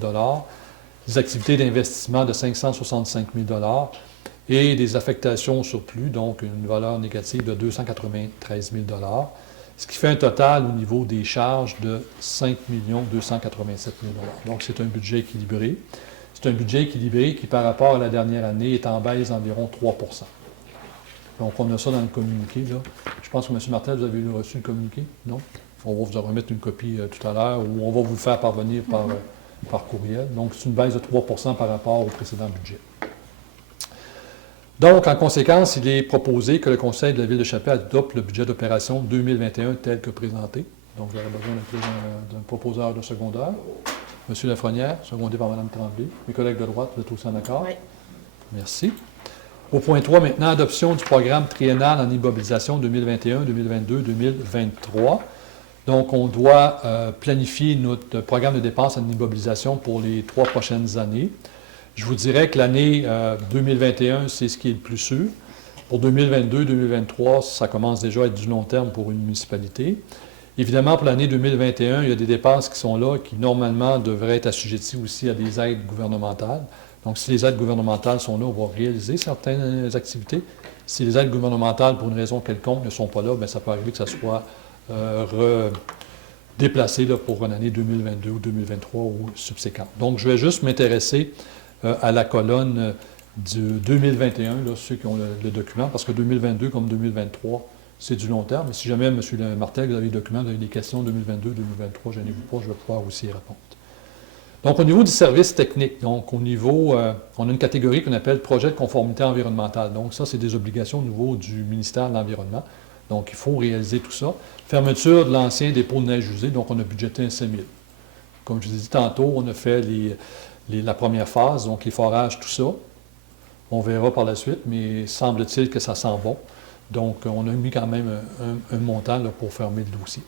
Des activités d'investissement de 565 000 $ et des affectations au surplus, donc une valeur négative de 293 000 $, ce qui fait un total au niveau des charges de 5 287 000 $. Donc, c'est un budget équilibré. C'est un budget équilibré qui, par rapport à la dernière année, est en baisse d'environ 3 %. Donc, on a ça dans le communiqué, là. Je pense que M. Martel, vous avez reçu le communiqué? Non? On va vous en remettre une copie tout à l'heure, ou on va vous le faire parvenir par courriel. Donc, c'est une baisse de 3 % par rapport au précédent budget. Donc, en conséquence, il est proposé que le Conseil de la Ville de Chapelle adopte le budget d'opération 2021 tel que présenté. Donc, j'aurais besoin d'un proposeur de secondaire. M. Lafrenière, secondé par Mme Tremblay. Mes collègues de droite, vous êtes aussi en accord? Oui. Merci. Au point 3, maintenant, adoption du programme triennal en immobilisation 2021, 2022, 2023. Donc, on doit planifier notre programme de dépenses en immobilisation pour les 3 prochaines années. Je vous dirais que l'année 2021, c'est ce qui est le plus sûr. Pour 2022, 2023, ça commence déjà à être du long terme pour une municipalité. Évidemment, pour l'année 2021, il y a des dépenses qui sont là, qui normalement devraient être assujetties aussi à des aides gouvernementales. Donc, si les aides gouvernementales sont là, on va réaliser certaines activités. Si les aides gouvernementales, pour une raison quelconque, ne sont pas là, bien, ça peut arriver que ça soit déplacé là, pour une année 2022 ou 2023 ou subséquente. Donc, je vais juste m'intéresser à la colonne du 2021, là, ceux qui ont le document, parce que 2022 comme 2023, c'est du long terme. Et si jamais, M. Martel, vous avez des documents, vous avez des questions 2022, 2023, gênez-vous pas, je vais pouvoir aussi y répondre. Donc, au niveau du service technique, donc au niveau, on a une catégorie qu'on appelle projet de conformité environnementale. Donc, ça, c'est des obligations au niveau du ministère de l'Environnement. Donc, il faut réaliser tout ça. Fermeture de l'ancien dépôt de neige usée, donc on a budgété un 5 000. Comme je vous ai dit tantôt, on a fait la première phase, donc les forages, tout ça. On verra par la suite, mais semble-t-il que ça sent bon. Donc, on a mis quand même un montant là, pour fermer le dossier.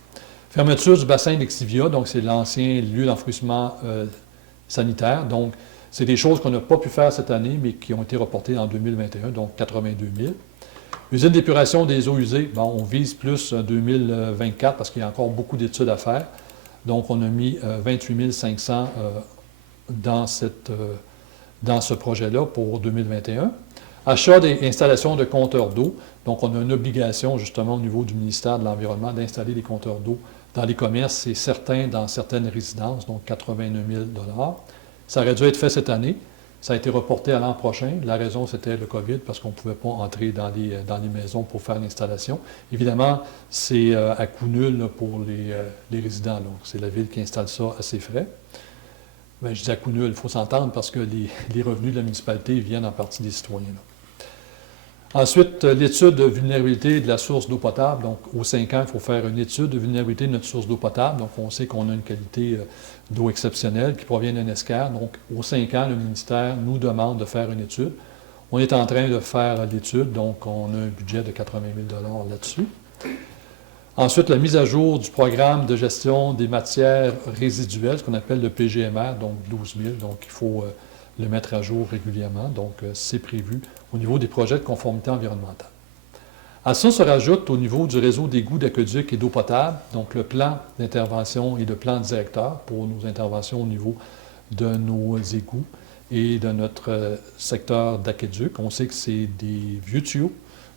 Fermeture du bassin d'Extivia, donc c'est l'ancien lieu d'enfouissement sanitaire. Donc, c'est des choses qu'on n'a pas pu faire cette année, mais qui ont été reportées en 2021, donc 82 000. Usine d'épuration des eaux usées, bon, on vise plus 2024 parce qu'il y a encore beaucoup d'études à faire. Donc, on a mis 28 500 dans ce projet-là pour 2021. Achat des installations de compteurs d'eau. Donc, on a une obligation, justement, au niveau du ministère de l'Environnement d'installer des compteurs d'eau dans les commerces et certains dans certaines résidences, donc 89 000 $. Ça aurait dû être fait cette année. Ça a été reporté à l'an prochain. La raison, c'était le COVID, parce qu'on ne pouvait pas entrer dans les maisons pour faire l'installation. Évidemment, c'est à coût nul là, pour les résidents. Donc, c'est la Ville qui installe ça à ses frais. Bien, je dis à coût nul, il faut s'entendre parce que les revenus de la municipalité viennent en partie des citoyens. Là. Ensuite, l'étude de vulnérabilité de la source d'eau potable. Donc, aux 5 ans, il faut faire une étude de vulnérabilité de notre source d'eau potable. Donc, on sait qu'on a une qualité d'eau exceptionnelle qui provient d'un ESCAR. Donc, aux 5 ans, le ministère nous demande de faire une étude. On est en train de faire l'étude, donc on a un budget de 80 000 $ là-dessus. Ensuite, la mise à jour du programme de gestion des matières résiduelles, ce qu'on appelle le PGMR, donc 12 000. Donc, il faut le mettre à jour régulièrement. Donc, c'est prévu au niveau des projets de conformité environnementale. À ça se rajoute au niveau du réseau d'égouts, d'aqueducs et d'eau potable, donc le plan d'intervention et le plan directeur pour nos interventions au niveau de nos égouts et de notre secteur d'aqueduc. On sait que c'est des vieux tuyaux,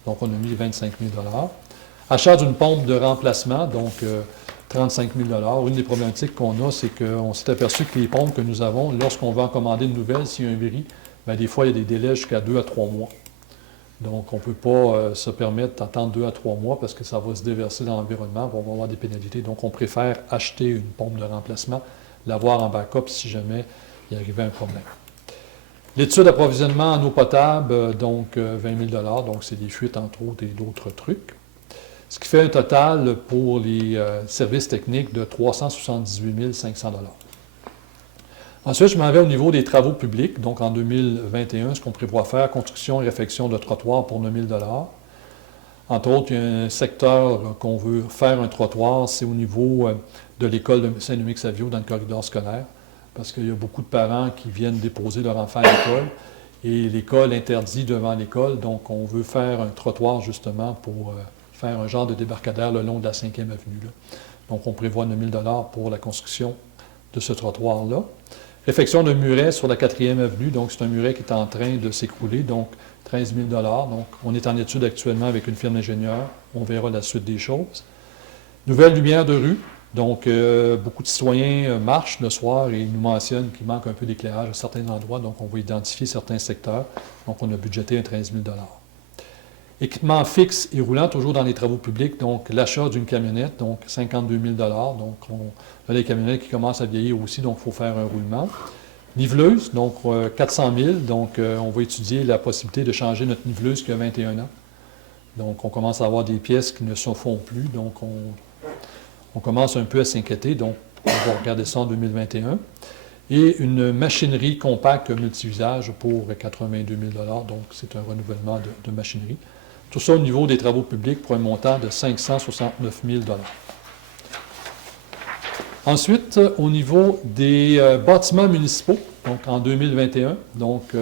donc on a mis 25 000 $. Achat d'une pompe de remplacement, donc 35 000 $. Une des problématiques qu'on a, c'est qu'on s'est aperçu que les pompes que nous avons, lorsqu'on veut en commander une nouvelle, s'il y a un bris, bien, des fois, il y a des délais jusqu'à 2 à 3 mois. Donc, on ne peut pas se permettre d'attendre 2 à 3 mois parce que ça va se déverser dans l'environnement, on va avoir des pénalités. Donc, on préfère acheter une pompe de remplacement, l'avoir en backup si jamais il arrivait un problème. L'étude d'approvisionnement en eau potable, donc 20 000 $, donc c'est des fuites entre autres et d'autres trucs. Ce qui fait un total pour les services techniques de 378 500 $. Ensuite, je m'en vais au niveau des travaux publics. Donc, en 2021, ce qu'on prévoit faire, construction et réfection de trottoirs pour 9 000 $. Entre autres, il y a un secteur qu'on veut faire un trottoir, c'est au niveau de l'école de Saint-Louis-Xavier dans le corridor scolaire, parce qu'il y a beaucoup de parents qui viennent déposer leur enfant à l'école, et l'école interdit devant l'école, donc on veut faire un trottoir justement pour faire un genre de débarcadère le long de la 5e avenue. Là. Donc, on prévoit 9 000 $ pour la construction de ce trottoir-là. Réfection d'un muret sur la 4e avenue, donc c'est un muret qui est en train de s'écrouler, donc 13 000 $. Donc, on est en étude actuellement avec une firme d'ingénieurs. On verra la suite des choses. Nouvelle lumière de rue. Donc, beaucoup de citoyens marchent le soir et nous mentionnent qu'il manque un peu d'éclairage à certains endroits. Donc, on va identifier certains secteurs. Donc, on a budgété un 13 000 $. Équipement fixe et roulant, toujours dans les travaux publics. Donc, l'achat d'une camionnette, donc 52 000 $. Donc, on a des camionnettes qui commencent à vieillir aussi, donc il faut faire un roulement. Niveleuse, donc 400 000 $. Donc, on va étudier la possibilité de changer notre niveleuse qui a 21 ans. Donc, on commence à avoir des pièces qui ne se font plus. Donc, on commence un peu à s'inquiéter. Donc, on va regarder ça en 2021. Et une machinerie compacte multi-usage pour 82 000 $. Donc, c'est un renouvellement de machinerie. Tout ça au niveau des travaux publics pour un montant de 569 000 $. Ensuite, au niveau des bâtiments municipaux, donc en 2021, donc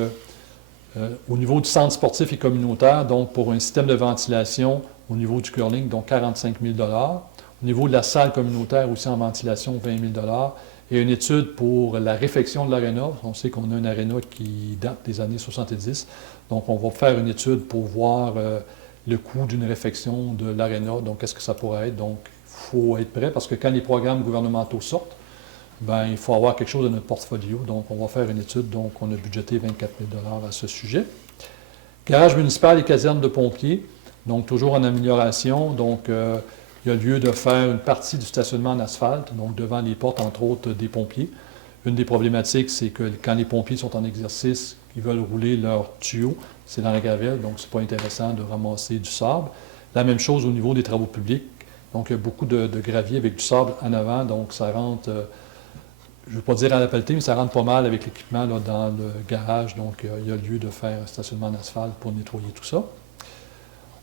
au niveau du centre sportif et communautaire, donc pour un système de ventilation au niveau du curling, donc 45 000 $. Au niveau de la salle communautaire aussi en ventilation, 20 000 $. Et une étude pour la réfection de l'aréna. On sait qu'on a une aréna qui date des années 70. Donc, on va faire une étude pour voir le coût d'une réfection de l'aréna. Donc, qu'est-ce que ça pourrait être? Donc, il faut être prêt parce que quand les programmes gouvernementaux sortent, bien, il faut avoir quelque chose dans notre portfolio. Donc, on va faire une étude. Donc, on a budgété 24 000 $ à ce sujet. Garage municipal et caserne de pompiers. Donc, toujours en amélioration. Donc, il y a lieu de faire une partie du stationnement en asphalte, donc devant les portes, entre autres, des pompiers. Une des problématiques, c'est que quand les pompiers sont en exercice, ils veulent rouler leur tuyau, c'est dans la gravelle, donc c'est pas intéressant de ramasser du sable. La même chose au niveau des travaux publics. Donc, il y a beaucoup de gravier avec du sable en avant, donc ça rentre, je ne veux pas dire à la pelletée, mais ça rentre pas mal avec l'équipement là, dans le garage. Donc, il y a lieu de faire un stationnement en asphalte pour nettoyer tout ça.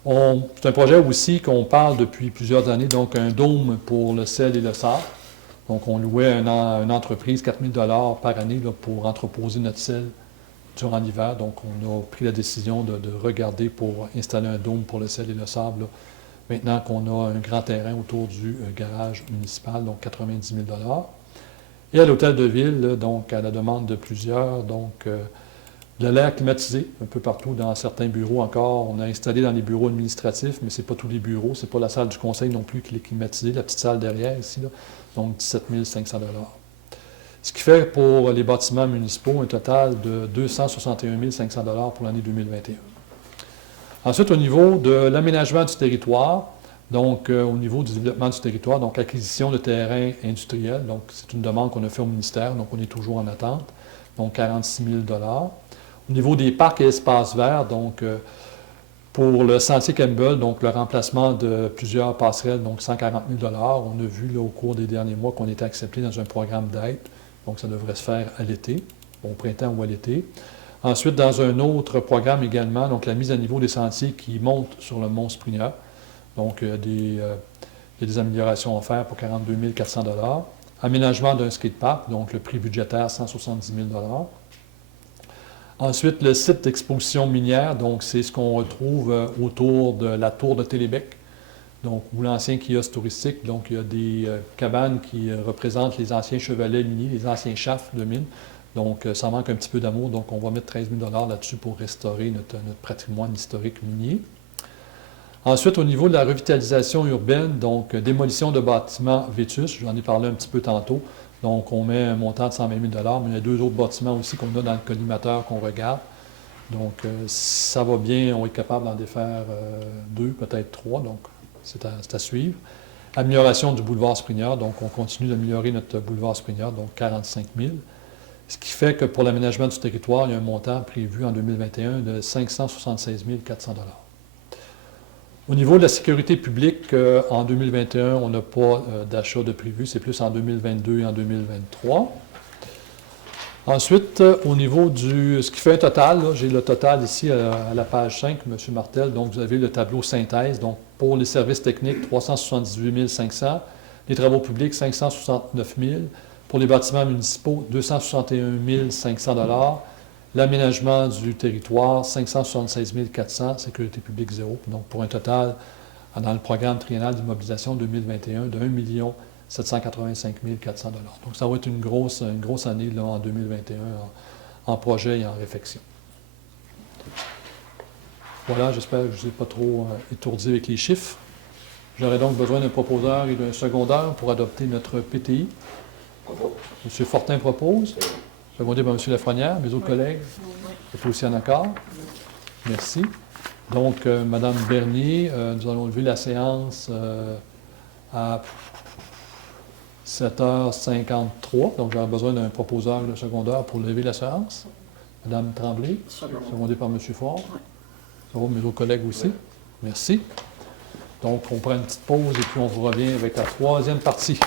C'est un projet aussi qu'on parle depuis plusieurs années, donc un dôme pour le sel et le sable. Donc, on louait une entreprise 4 000 $ par année là, pour entreposer notre sel durant l'hiver. Donc, on a pris la décision de regarder pour installer un dôme pour le sel et le sable, là, maintenant qu'on a un grand terrain autour du garage municipal, donc 90 000 $. Et à l'hôtel de ville, là, donc à la demande de plusieurs, donc de l'air climatisé un peu partout dans certains bureaux encore. On a installé dans les bureaux administratifs, mais ce n'est pas tous les bureaux. Ce n'est pas la salle du conseil non plus qui est climatisée, la petite salle derrière ici, là, donc 17 500 $. Ce qui fait pour les bâtiments municipaux un total de 261 500 $ pour l'année 2021. Ensuite, au niveau de l'aménagement du territoire, donc au niveau du développement du territoire, donc acquisition de terrains industriels, donc c'est une demande qu'on a fait au ministère, donc on est toujours en attente, donc 46 000 $. Au niveau des parcs et espaces verts, donc Pour le sentier Campbell, donc le remplacement de plusieurs passerelles, donc 140 000 $. On a vu là, au cours des derniers mois qu'on était accepté dans un programme d'aide, donc ça devrait se faire à l'été, au printemps ou à l'été. Ensuite, dans un autre programme également, donc la mise à niveau des sentiers qui montent sur le mont Springer. Donc, il y a des améliorations à faire pour 42 400 $. Aménagement d'un skatepark, donc le prix budgétaire 170 000 $. Ensuite, le site d'exposition minière, donc c'est ce qu'on retrouve autour de la tour de Télébec, donc où l'ancien kiosque touristique, donc il y a des cabanes qui représentent les anciens chevalets miniers, les anciens chafs de mine. Donc, ça manque un petit peu d'amour, donc on va mettre 13 000 $ là-dessus pour restaurer notre patrimoine historique minier. Ensuite, au niveau de la revitalisation urbaine, donc démolition de bâtiments vétustes, j'en ai parlé un petit peu tantôt. Donc, on met un montant de 120 000 $, mais il y a 2 autres bâtiments aussi qu'on a dans le collimateur qu'on regarde. Donc, si ça va bien, on est capable d'en défaire 2, peut-être 3, donc c'est à suivre. Amélioration du boulevard Springer, donc on continue d'améliorer notre boulevard Springer, donc 45 000 $. Ce qui fait que pour l'aménagement du territoire, il y a un montant prévu en 2021 de 576 400 $. Au niveau de la sécurité publique, en 2021, on n'a pas d'achat de prévu, c'est plus en 2022 et en 2023. Ensuite, au niveau ce qui fait un total, j'ai le total ici à la page 5, M. Martel, donc vous avez le tableau synthèse. Donc, pour les services techniques, 378 500, les travaux publics, 569 000, pour les bâtiments municipaux, 261 500 $. L'aménagement du territoire, 576 400, sécurité publique 0. Donc, pour un total, dans le programme triennal d'immobilisation 2021, de 1 785 400 $. Donc, ça va être une grosse année là, en 2021 en projet et en réflexion. Voilà, j'espère que je ne vous ai pas trop étourdi avec les chiffres. J'aurais donc besoin d'un proposeur et d'un secondaire pour adopter notre PTI. M. Fortin propose. Secondé par M. Lafrenière. Mes autres collègues, êtes aussi en accord? Merci. Donc, Mme Bernier, nous allons lever la séance à 7h53. Donc, j'aurai besoin d'un proposeur de secondaire pour lever la séance. Mme Tremblay, secondée par M. Ford. Ça va, mes autres collègues aussi? Merci. Donc, on prend une petite pause et puis on vous revient avec la troisième partie.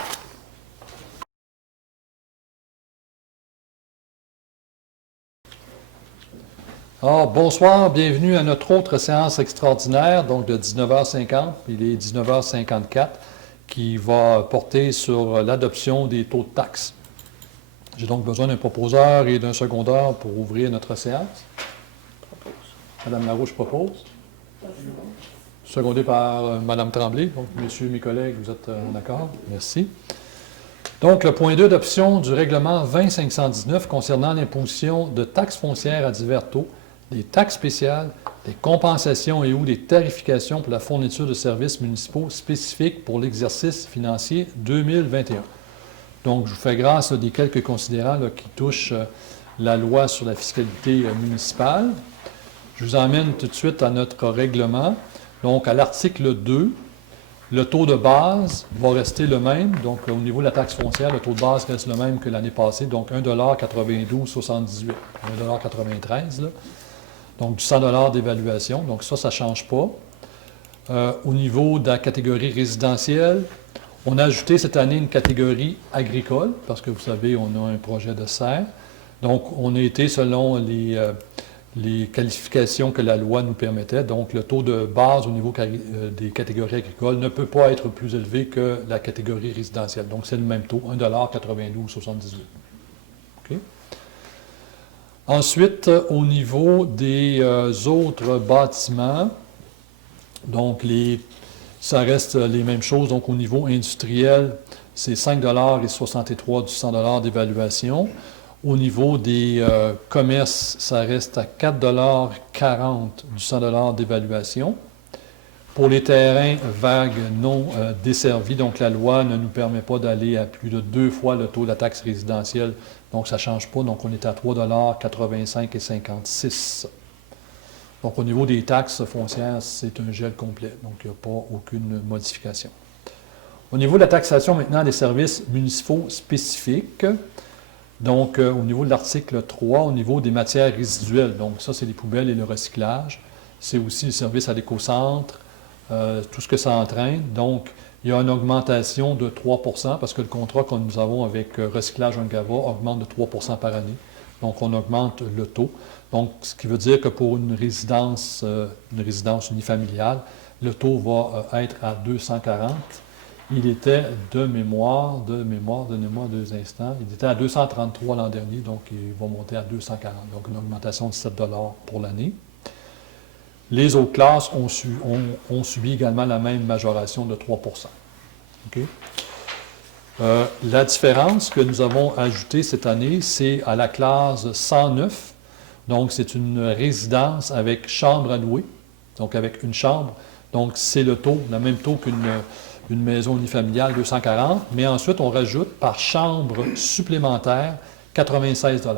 Alors, bonsoir, bienvenue à notre autre séance extraordinaire, donc de 19h50, il est 19h54, qui va porter sur l'adoption des taux de taxes. J'ai donc besoin d'un proposeur et d'un secondaire pour ouvrir notre séance. Mme Larouche propose. Secondé par Mme Tremblay. Donc, messieurs, mes collègues, vous êtes en accord? Merci. Donc, le point 2 d'adoption du règlement 20-519 concernant l'imposition de taxes foncières à divers taux, des taxes spéciales, des compensations et ou des tarifications pour la fourniture de services municipaux spécifiques pour l'exercice financier 2021. Donc, je vous fais grâce des quelques considérants qui touchent la loi sur la fiscalité municipale. Je vous emmène tout de suite à notre règlement. Donc, à l'article 2, le taux de base va rester le même. Donc, au niveau de la taxe foncière, le taux de base reste le même que l'année passée. Donc, 1,9278 $, 1,93 $. Là. Donc, du 100 $ d'évaluation. Donc, ça ne change pas. Au niveau de la catégorie résidentielle, on a ajouté cette année une catégorie agricole, parce que vous savez, on a un projet de serre. Donc, on a été selon les qualifications que la loi nous permettait. Donc, le taux de base au niveau des catégories agricoles ne peut pas être plus élevé que la catégorie résidentielle. Donc, c'est le même taux, 1,9278 $. OK? Ensuite, au niveau des autres bâtiments, donc ça reste les mêmes choses. Donc, au niveau industriel, c'est 5,63 $ du 100 $ d'évaluation. Au niveau des commerces, ça reste à 4,40 $ du 100 $ d'évaluation. Pour les terrains vagues non desservis, donc la loi ne nous permet pas d'aller à plus de 2 fois le taux de la taxe résidentielle. Donc, ça ne change pas. Donc, on est à 3,85 $ et 56 $. Donc, au niveau des taxes foncières, c'est un gel complet. Donc, il n'y a pas aucune modification. Au niveau de la taxation maintenant des services municipaux spécifiques, donc, au niveau de l'article 3, au niveau des matières résiduelles, donc ça, c'est les poubelles et le recyclage, c'est aussi le service à l'écocentre, tout ce que ça entraîne. Donc, il y a une augmentation de 3 parce que le contrat que nous avons avec Recyclage Ungava augmente de 3 par année. Donc, on augmente le taux. Donc, ce qui veut dire que pour une résidence unifamiliale, le taux va être à 240. Il était donnez-moi 2 instants, il était à 233 l'an dernier, donc il va monter à 240. Donc, une augmentation de 7 pour l'année. Les autres classes ont subi également la même majoration de 3 OK? La différence que nous avons ajoutée cette année, c'est à la classe 109. Donc, c'est une résidence avec chambre à louer, donc avec une chambre. Donc, c'est le même taux qu'une maison unifamiliale, 240. Mais ensuite, on rajoute par chambre supplémentaire 96 $.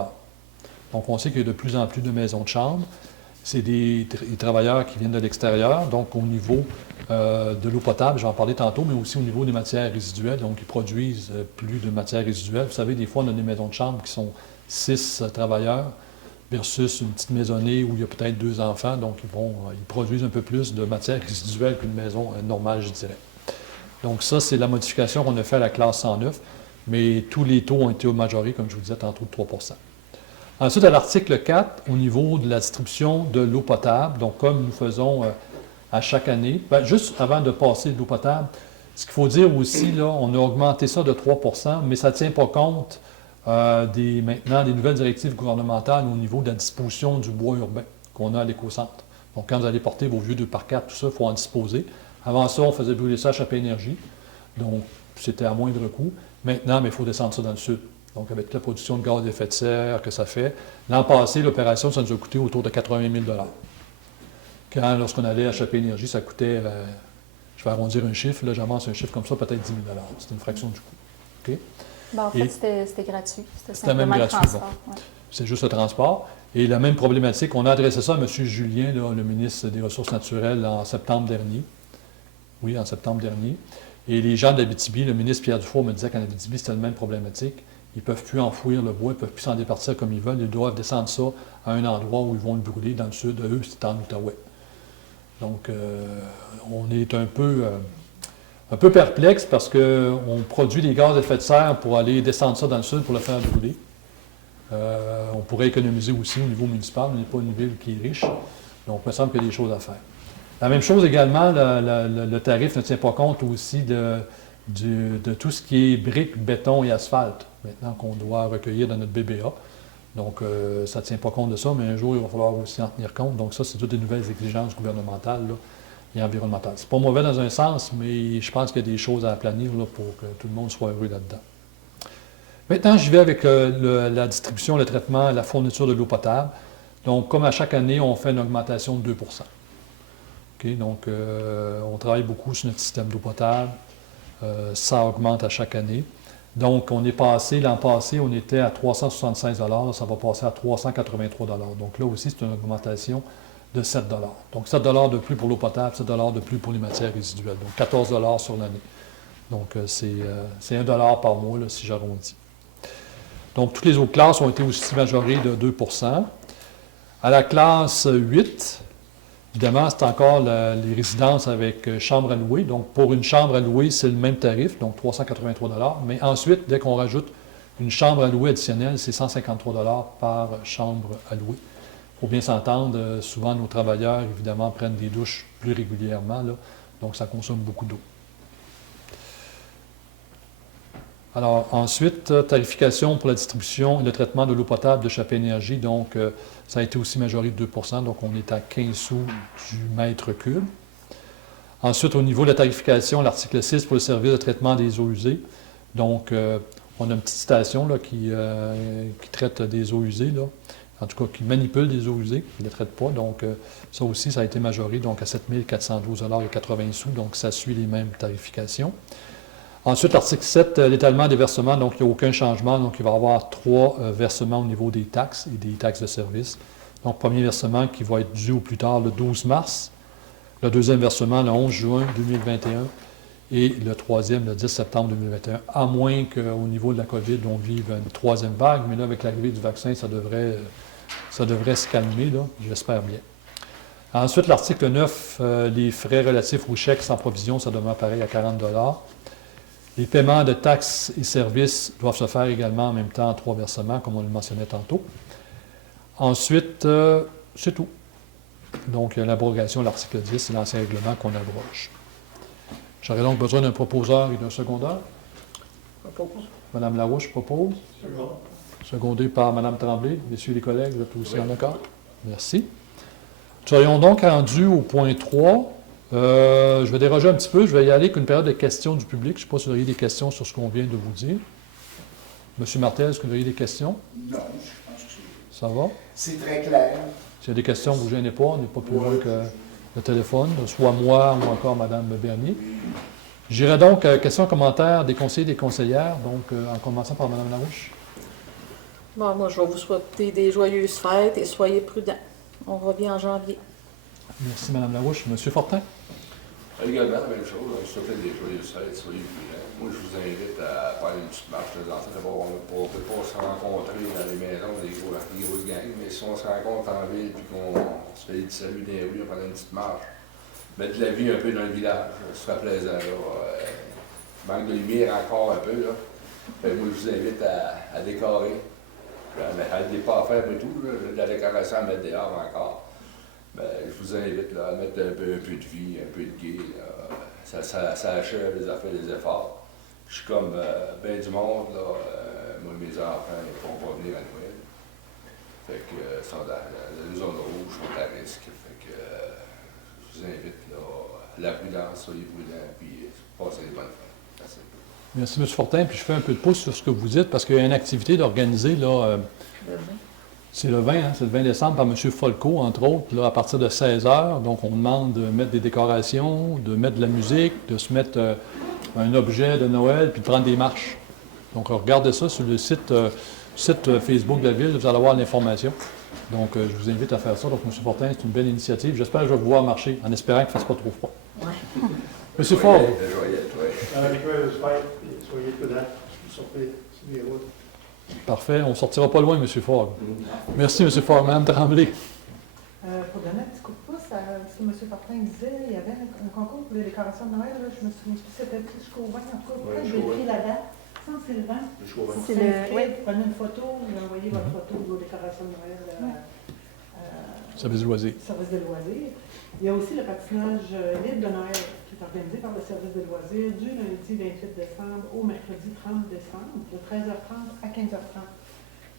Donc, on sait qu'il y a de plus en plus de maisons de chambre. C'est des travailleurs qui viennent de l'extérieur, donc au niveau de l'eau potable, j'en parlais tantôt, mais aussi au niveau des matières résiduelles, donc ils produisent plus de matières résiduelles. Vous savez, des fois, on a des maisons de chambre qui sont 6 travailleurs versus une petite maisonnée où il y a peut-être 2 enfants, donc ils produisent un peu plus de matières résiduelles qu'une maison normale, je dirais. Donc ça, c'est la modification qu'on a fait à la classe 109, mais tous les taux ont été majorés, comme je vous disais tantôt, de 3 Ensuite, à l'article 4, au niveau de la distribution de l'eau potable, donc comme nous faisons à chaque année, juste avant de passer de l'eau potable, ce qu'il faut dire aussi, là, on a augmenté ça de 3 mais ça ne tient pas compte maintenant des nouvelles directives gouvernementales au niveau de la disposition du bois urbain qu'on a à l'écocentre. Donc, quand vous allez porter vos vieux 2x4, tout ça, il faut en disposer. Avant ça, on faisait brûler ça à Chapé Énergie, donc c'était à moindre coût. Maintenant, il faut descendre ça dans le sud. Donc, avec la production de gaz à effet de serre que ça fait. L'an passé, l'opération, ça nous a coûté autour de 80 000 $. Lorsqu'on allait à Chapé Énergie, ça coûtait, je vais arrondir un chiffre, là, j'avance un chiffre comme ça, peut-être 10 000 $. C'est une fraction du coût. Okay? En fait, c'était gratuit. C'était même gratuit. Bon. Ouais. C'est juste le transport. Et la même problématique, on a adressé ça à M. Julien, là, le ministre des Ressources naturelles, en septembre dernier. Oui, en septembre dernier. Et les gens d'Abitibi, le ministre Pierre Dufour me disait qu'en Abitibi, c'était la même problématique. Ils ne peuvent plus enfouir le bois, ils ne peuvent plus s'en départir comme ils veulent. Ils doivent descendre ça à un endroit où ils vont le brûler. Dans le sud de eux, c'est en Outaouais. Donc, on est un peu perplexe parce qu'on produit des gaz à effet de serre pour aller descendre ça dans le sud pour le faire brûler. On pourrait économiser aussi au niveau municipal. On n'est pas une ville qui est riche. Donc, il me semble qu'il y a des choses à faire. La même chose également, le tarif ne tient pas compte aussi de tout ce qui est briques, béton et asphalte, maintenant qu'on doit recueillir dans notre BBA. Donc, ça ne tient pas compte de ça, mais un jour, il va falloir aussi en tenir compte. Donc, ça, c'est toutes des nouvelles exigences gouvernementales là, et environnementales. C'est pas mauvais dans un sens, mais je pense qu'il y a des choses à aplanir là, pour que tout le monde soit heureux là-dedans. Maintenant, j'y vais avec la distribution, le traitement, la fourniture de l'eau potable. Donc, comme à chaque année, on fait une augmentation de 2 Okay, donc, on travaille beaucoup sur notre système d'eau potable. Ça augmente à chaque année. Donc, on est passé, l'an passé, on était à 376 $, ça va passer à 383 $. Donc là aussi, c'est une augmentation de 7 $. Donc, 7 $ de plus pour l'eau potable, 7 $ de plus pour les matières résiduelles. Donc, 14 $ sur l'année. Donc, c'est 1 $ par mois, là, si j'arrondis. Donc, toutes les autres classes ont été aussi majorées de 2 À la classe 8, évidemment, c'est encore les résidences avec chambre à louer. Donc, pour une chambre à louer, c'est le même tarif, donc 383 $. Mais ensuite, dès qu'on rajoute une chambre à louer additionnelle, c'est 153 $ par chambre à louer. Il faut bien s'entendre, souvent nos travailleurs, évidemment, prennent des douches plus régulièrement, là, donc ça consomme beaucoup d'eau. Alors, ensuite, tarification pour la distribution et le traitement de l'eau potable de Chapé Énergie. Donc, ça a été aussi majoré de 2 donc on est à 15 sous du mètre cube. Ensuite, au niveau de la tarification, l'article 6 pour le service de traitement des eaux usées. Donc, on a une petite station là, qui traite des eaux usées, là. En tout cas, qui manipule des eaux usées, qui ne les traite pas. Donc, ça aussi, ça a été majoré donc, à 7 412,80 $. Donc, ça suit les mêmes tarifications. Ensuite, l'article 7, l'étalement des versements, donc il n'y a aucun changement. Donc, il va y avoir 3 versements au niveau des taxes et des taxes de service. Donc, premier versement qui va être dû au plus tard le 12 mars. Le deuxième versement le 11 juin 2021. Et le troisième le 10 septembre 2021. À moins qu'au niveau de la COVID, on vive une troisième vague. Mais là, avec l'arrivée du vaccin, ça devrait se calmer, là, j'espère bien. Ensuite, l'article 9, les frais relatifs aux chèques sans provision, ça demeure pareil à 40 $. Les paiements de taxes et services doivent se faire également en même temps en 3 versements, comme on le mentionnait tantôt. Ensuite, c'est tout. Donc, l'abrogation de l'article 10, c'est l'ancien règlement qu'on abroge. J'aurais donc besoin d'un proposeur et d'un secondeur. Propose. Mme Larouche propose. Second. Secondé par Mme Tremblay. Messieurs les collègues, vous êtes aussi en accord? Merci. Nous serions donc rendus au point 3. Je vais déroger un petit peu. Je vais y aller avec une période de questions du public. Je ne sais pas si vous auriez des questions sur ce qu'on vient de vous dire. Monsieur Martel, est-ce que vous auriez des questions? Non, je pense que Ça va? c'est très clair. S'il y a des questions, ne vous gênez pas. On n'est pas plus loin que le téléphone, soit moi ou encore Mme Bernier. J'irai donc à questions et commentaires des conseillers et des conseillères. Donc, en commençant par Mme Larouche. Bon, moi, je vais vous souhaiter des joyeuses fêtes et soyez prudents. On revient en janvier. Merci, Mme Larouche. Monsieur Fortin? Également, la même chose. On souhaite des joyeuses fêtes, soyez prudents. Moi, je vous invite à faire une petite marche de danse. D'abord, on ne peut pas se rencontrer dans les maisons des grosses gangs, mais si on se rencontre en ville et qu'on se fait des saluts dans les rues, on fait une petite marche, mettre de la vie un peu dans le village, ça fait plaisant. Manque de lumière encore un peu. Là. Moi, je vous invite à décorer. À pas à faire et tout, là, de la décoration à mettre dehors encore. Ben, je vous invite là, à mettre un peu de vie, un peu de gai. Ça achève les affaires, les efforts. Je suis comme ben du monde, là, moi mes enfants ne pourront pas venir à Noël. Fait que ils sont dans la zone rouge, ils sont à risque. Fait que je vous invite là, à la prudence, soyez prudents, puis passez des bonnes fêtes. Merci. Merci, M. Fortin. Puis je fais un peu de pouce sur ce que vous dites, parce qu'il y a une activité d'organiser, là, c'est le 20, hein, c'est le 20 décembre, par M. Folco, entre autres, là, à partir de 16 h. Donc, on demande de mettre des décorations, de mettre de la musique, de se mettre un objet de Noël, puis de prendre des marches. Donc, regardez ça sur le site Facebook de la Ville, vous allez avoir l'information. Donc, je vous invite à faire ça. Donc, M. Fortin, c'est une belle initiative. J'espère que je vais vous voir marcher, en espérant qu'il ne fasse pas trop froid. Ouais. M. Ford. Joyeux, oui. Joyeuses fêtes et soyez prudents. Sortez sur les routes. Parfait. On ne sortira pas loin, M. Ford. Merci, M. Ford. Mme Tremblay. Pour donner un petit coup de pouce à ce que M. Fortin disait, il y avait un concours pour les décorations de Noël. Là, je me souviens plus, c'était jusqu'au 20. En tout cas, pourquoi j'ai écrit la date? Saint-Sylvain. Jusqu'au 20. C'est le- Vous prenez une photo, vous envoyez votre photo de vos décorations de Noël Service de loisirs. au service de loisirs. Il y a aussi le patinage libre de Noël qui est organisé par le service de loisirs du lundi 28 décembre au mercredi 30 décembre, de 13h30 à 15h30.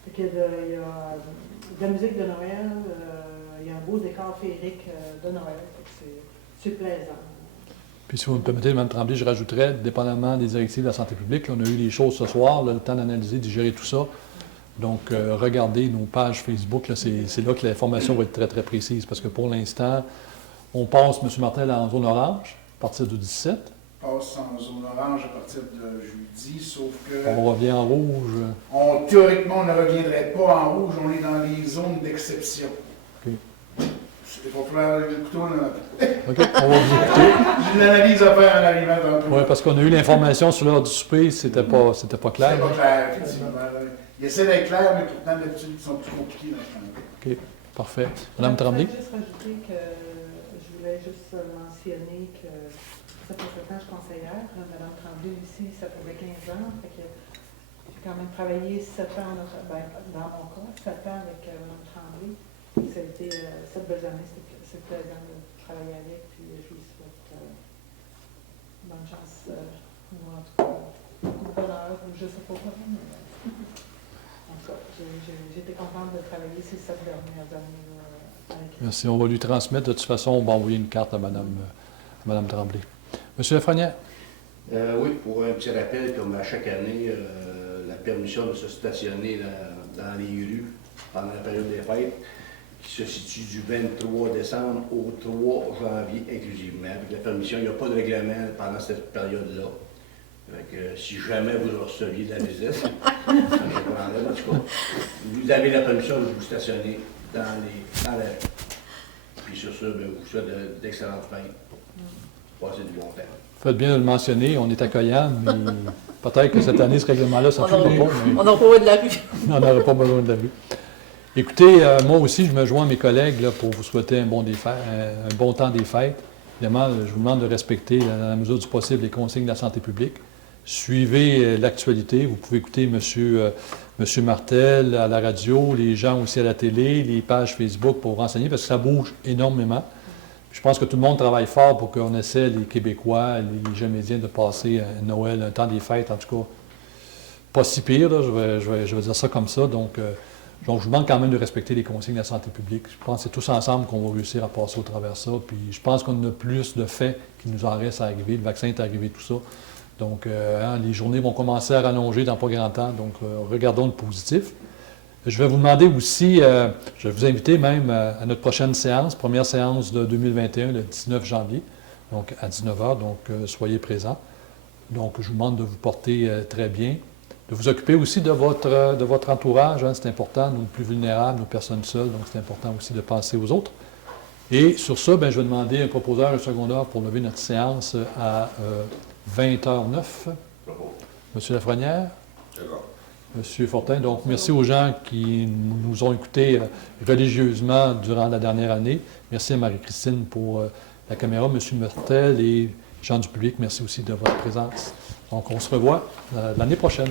Fait qu'il y a il y a de la musique de Noël, il y a un beau décor féerique de Noël. Fait que c'est plaisant. Puis si vous me permettez, Mme Tremblay, je rajouterais, dépendamment des directives de la santé publique, là, on a eu les choses ce soir, là, le temps d'analyser, de gérer tout ça. Donc, regardez nos pages Facebook, là, c'est là que l'information va être très, très précise, parce que pour l'instant, on passe, M. Martel, en zone orange, à partir du 17. Passe en zone orange à partir de jeudi, sauf que On revient en rouge. théoriquement, on ne reviendrait pas en rouge, on est dans les zones d'exception. OK. Il faut faire le couteau, là. OK, on va vous écouter. J'ai une analyse à faire en arrivant tantôt. Oui, parce qu'on a eu l'information sur l'heure du souper, c'était pas clair. C'est pas clair, effectivement. Il essaie d'être clair, mais pourtant, d'habitude, ils sont plus compliqués dans ce temps-là. OK, parfait. Mme Tremblay? Je voulais juste rajouter que je voulais juste mentionner que ça fait 7 ans que je suis conseillère. Mme Tremblay aussi, ça faisait 15 ans. Fait que j'ai quand même travaillé 7 ans, dans mon cas, 7 ans avec Mme Tremblay. Ça a été 7 belles années, c'est plaisant de travailler avec. Puis je lui souhaite bonne chance, ou en tout cas, beaucoup de bonheur, ou je ne sais pas comment, mais en tout cas, j'ai été contente de travailler ces 7 dernières années avec elle. Merci. On va lui transmettre. De toute façon, on va envoyer une carte à Mme Tremblay. M. Lafrenière? Oui, pour un petit rappel, comme à chaque année, la permission de se stationner dans les rues pendant la période des fêtes, qui se situe du 23 décembre au 3 janvier inclusivement. Avec la permission, il n'y a pas de règlement pendant cette période-là. Si jamais vous receviez de la visite, ça me prendrait, en tout cas, vous avez la permission de vous stationner dans la rue. Puis sur ça, ben, vous souhaite d'excellentes fêtes. Passez du bon temps. Faites bien de le mentionner, on est accueillant, mais peut-être que cette année, ce règlement-là, ça ne On ne pas, mais On n'a pas de la rue. on n'aurait pas besoin de la rue. Écoutez, moi aussi, je me joins à mes collègues là, pour vous souhaiter un bon temps des fêtes. Évidemment, je vous demande de respecter, dans la mesure du possible, les consignes de la santé publique. Suivez l'actualité. Vous pouvez écouter M. Martel à la radio, les gens aussi à la télé, les pages Facebook pour vous renseigner, parce que ça bouge énormément. Je pense que tout le monde travaille fort pour qu'on essaie, les Québécois, les Gémédiens, de passer un Noël, un temps des fêtes, en tout cas, pas si pire, là, je vais dire ça comme ça. Donc, je vous demande quand même de respecter les consignes de la santé publique. Je pense que c'est tous ensemble qu'on va réussir à passer au travers de ça. Puis je pense qu'on a plus de faits qui nous en restent à arriver. Le vaccin est arrivé, tout ça. Donc, les journées vont commencer à rallonger dans pas grand temps. Donc, regardons le positif. Je vais vous demander aussi, je vais vous inviter même à notre prochaine séance, première séance de 2021, le 19 janvier, donc à 19h. Donc, soyez présents. Donc, je vous demande de vous porter très bien. De vous occuper aussi de votre entourage, hein, c'est important, nos plus vulnérables, nos personnes seules, donc c'est important aussi de penser aux autres. Et sur ça, je vais demander un proposeur, un secondeur pour lever notre séance à 20h09. Monsieur Lafrenière. Monsieur Fortin. Donc, merci aux gens qui nous ont écoutés religieusement durant la dernière année. Merci à Marie-Christine pour la caméra, Monsieur Martel et gens du public, merci aussi de votre présence. Donc, on se revoit l'année prochaine.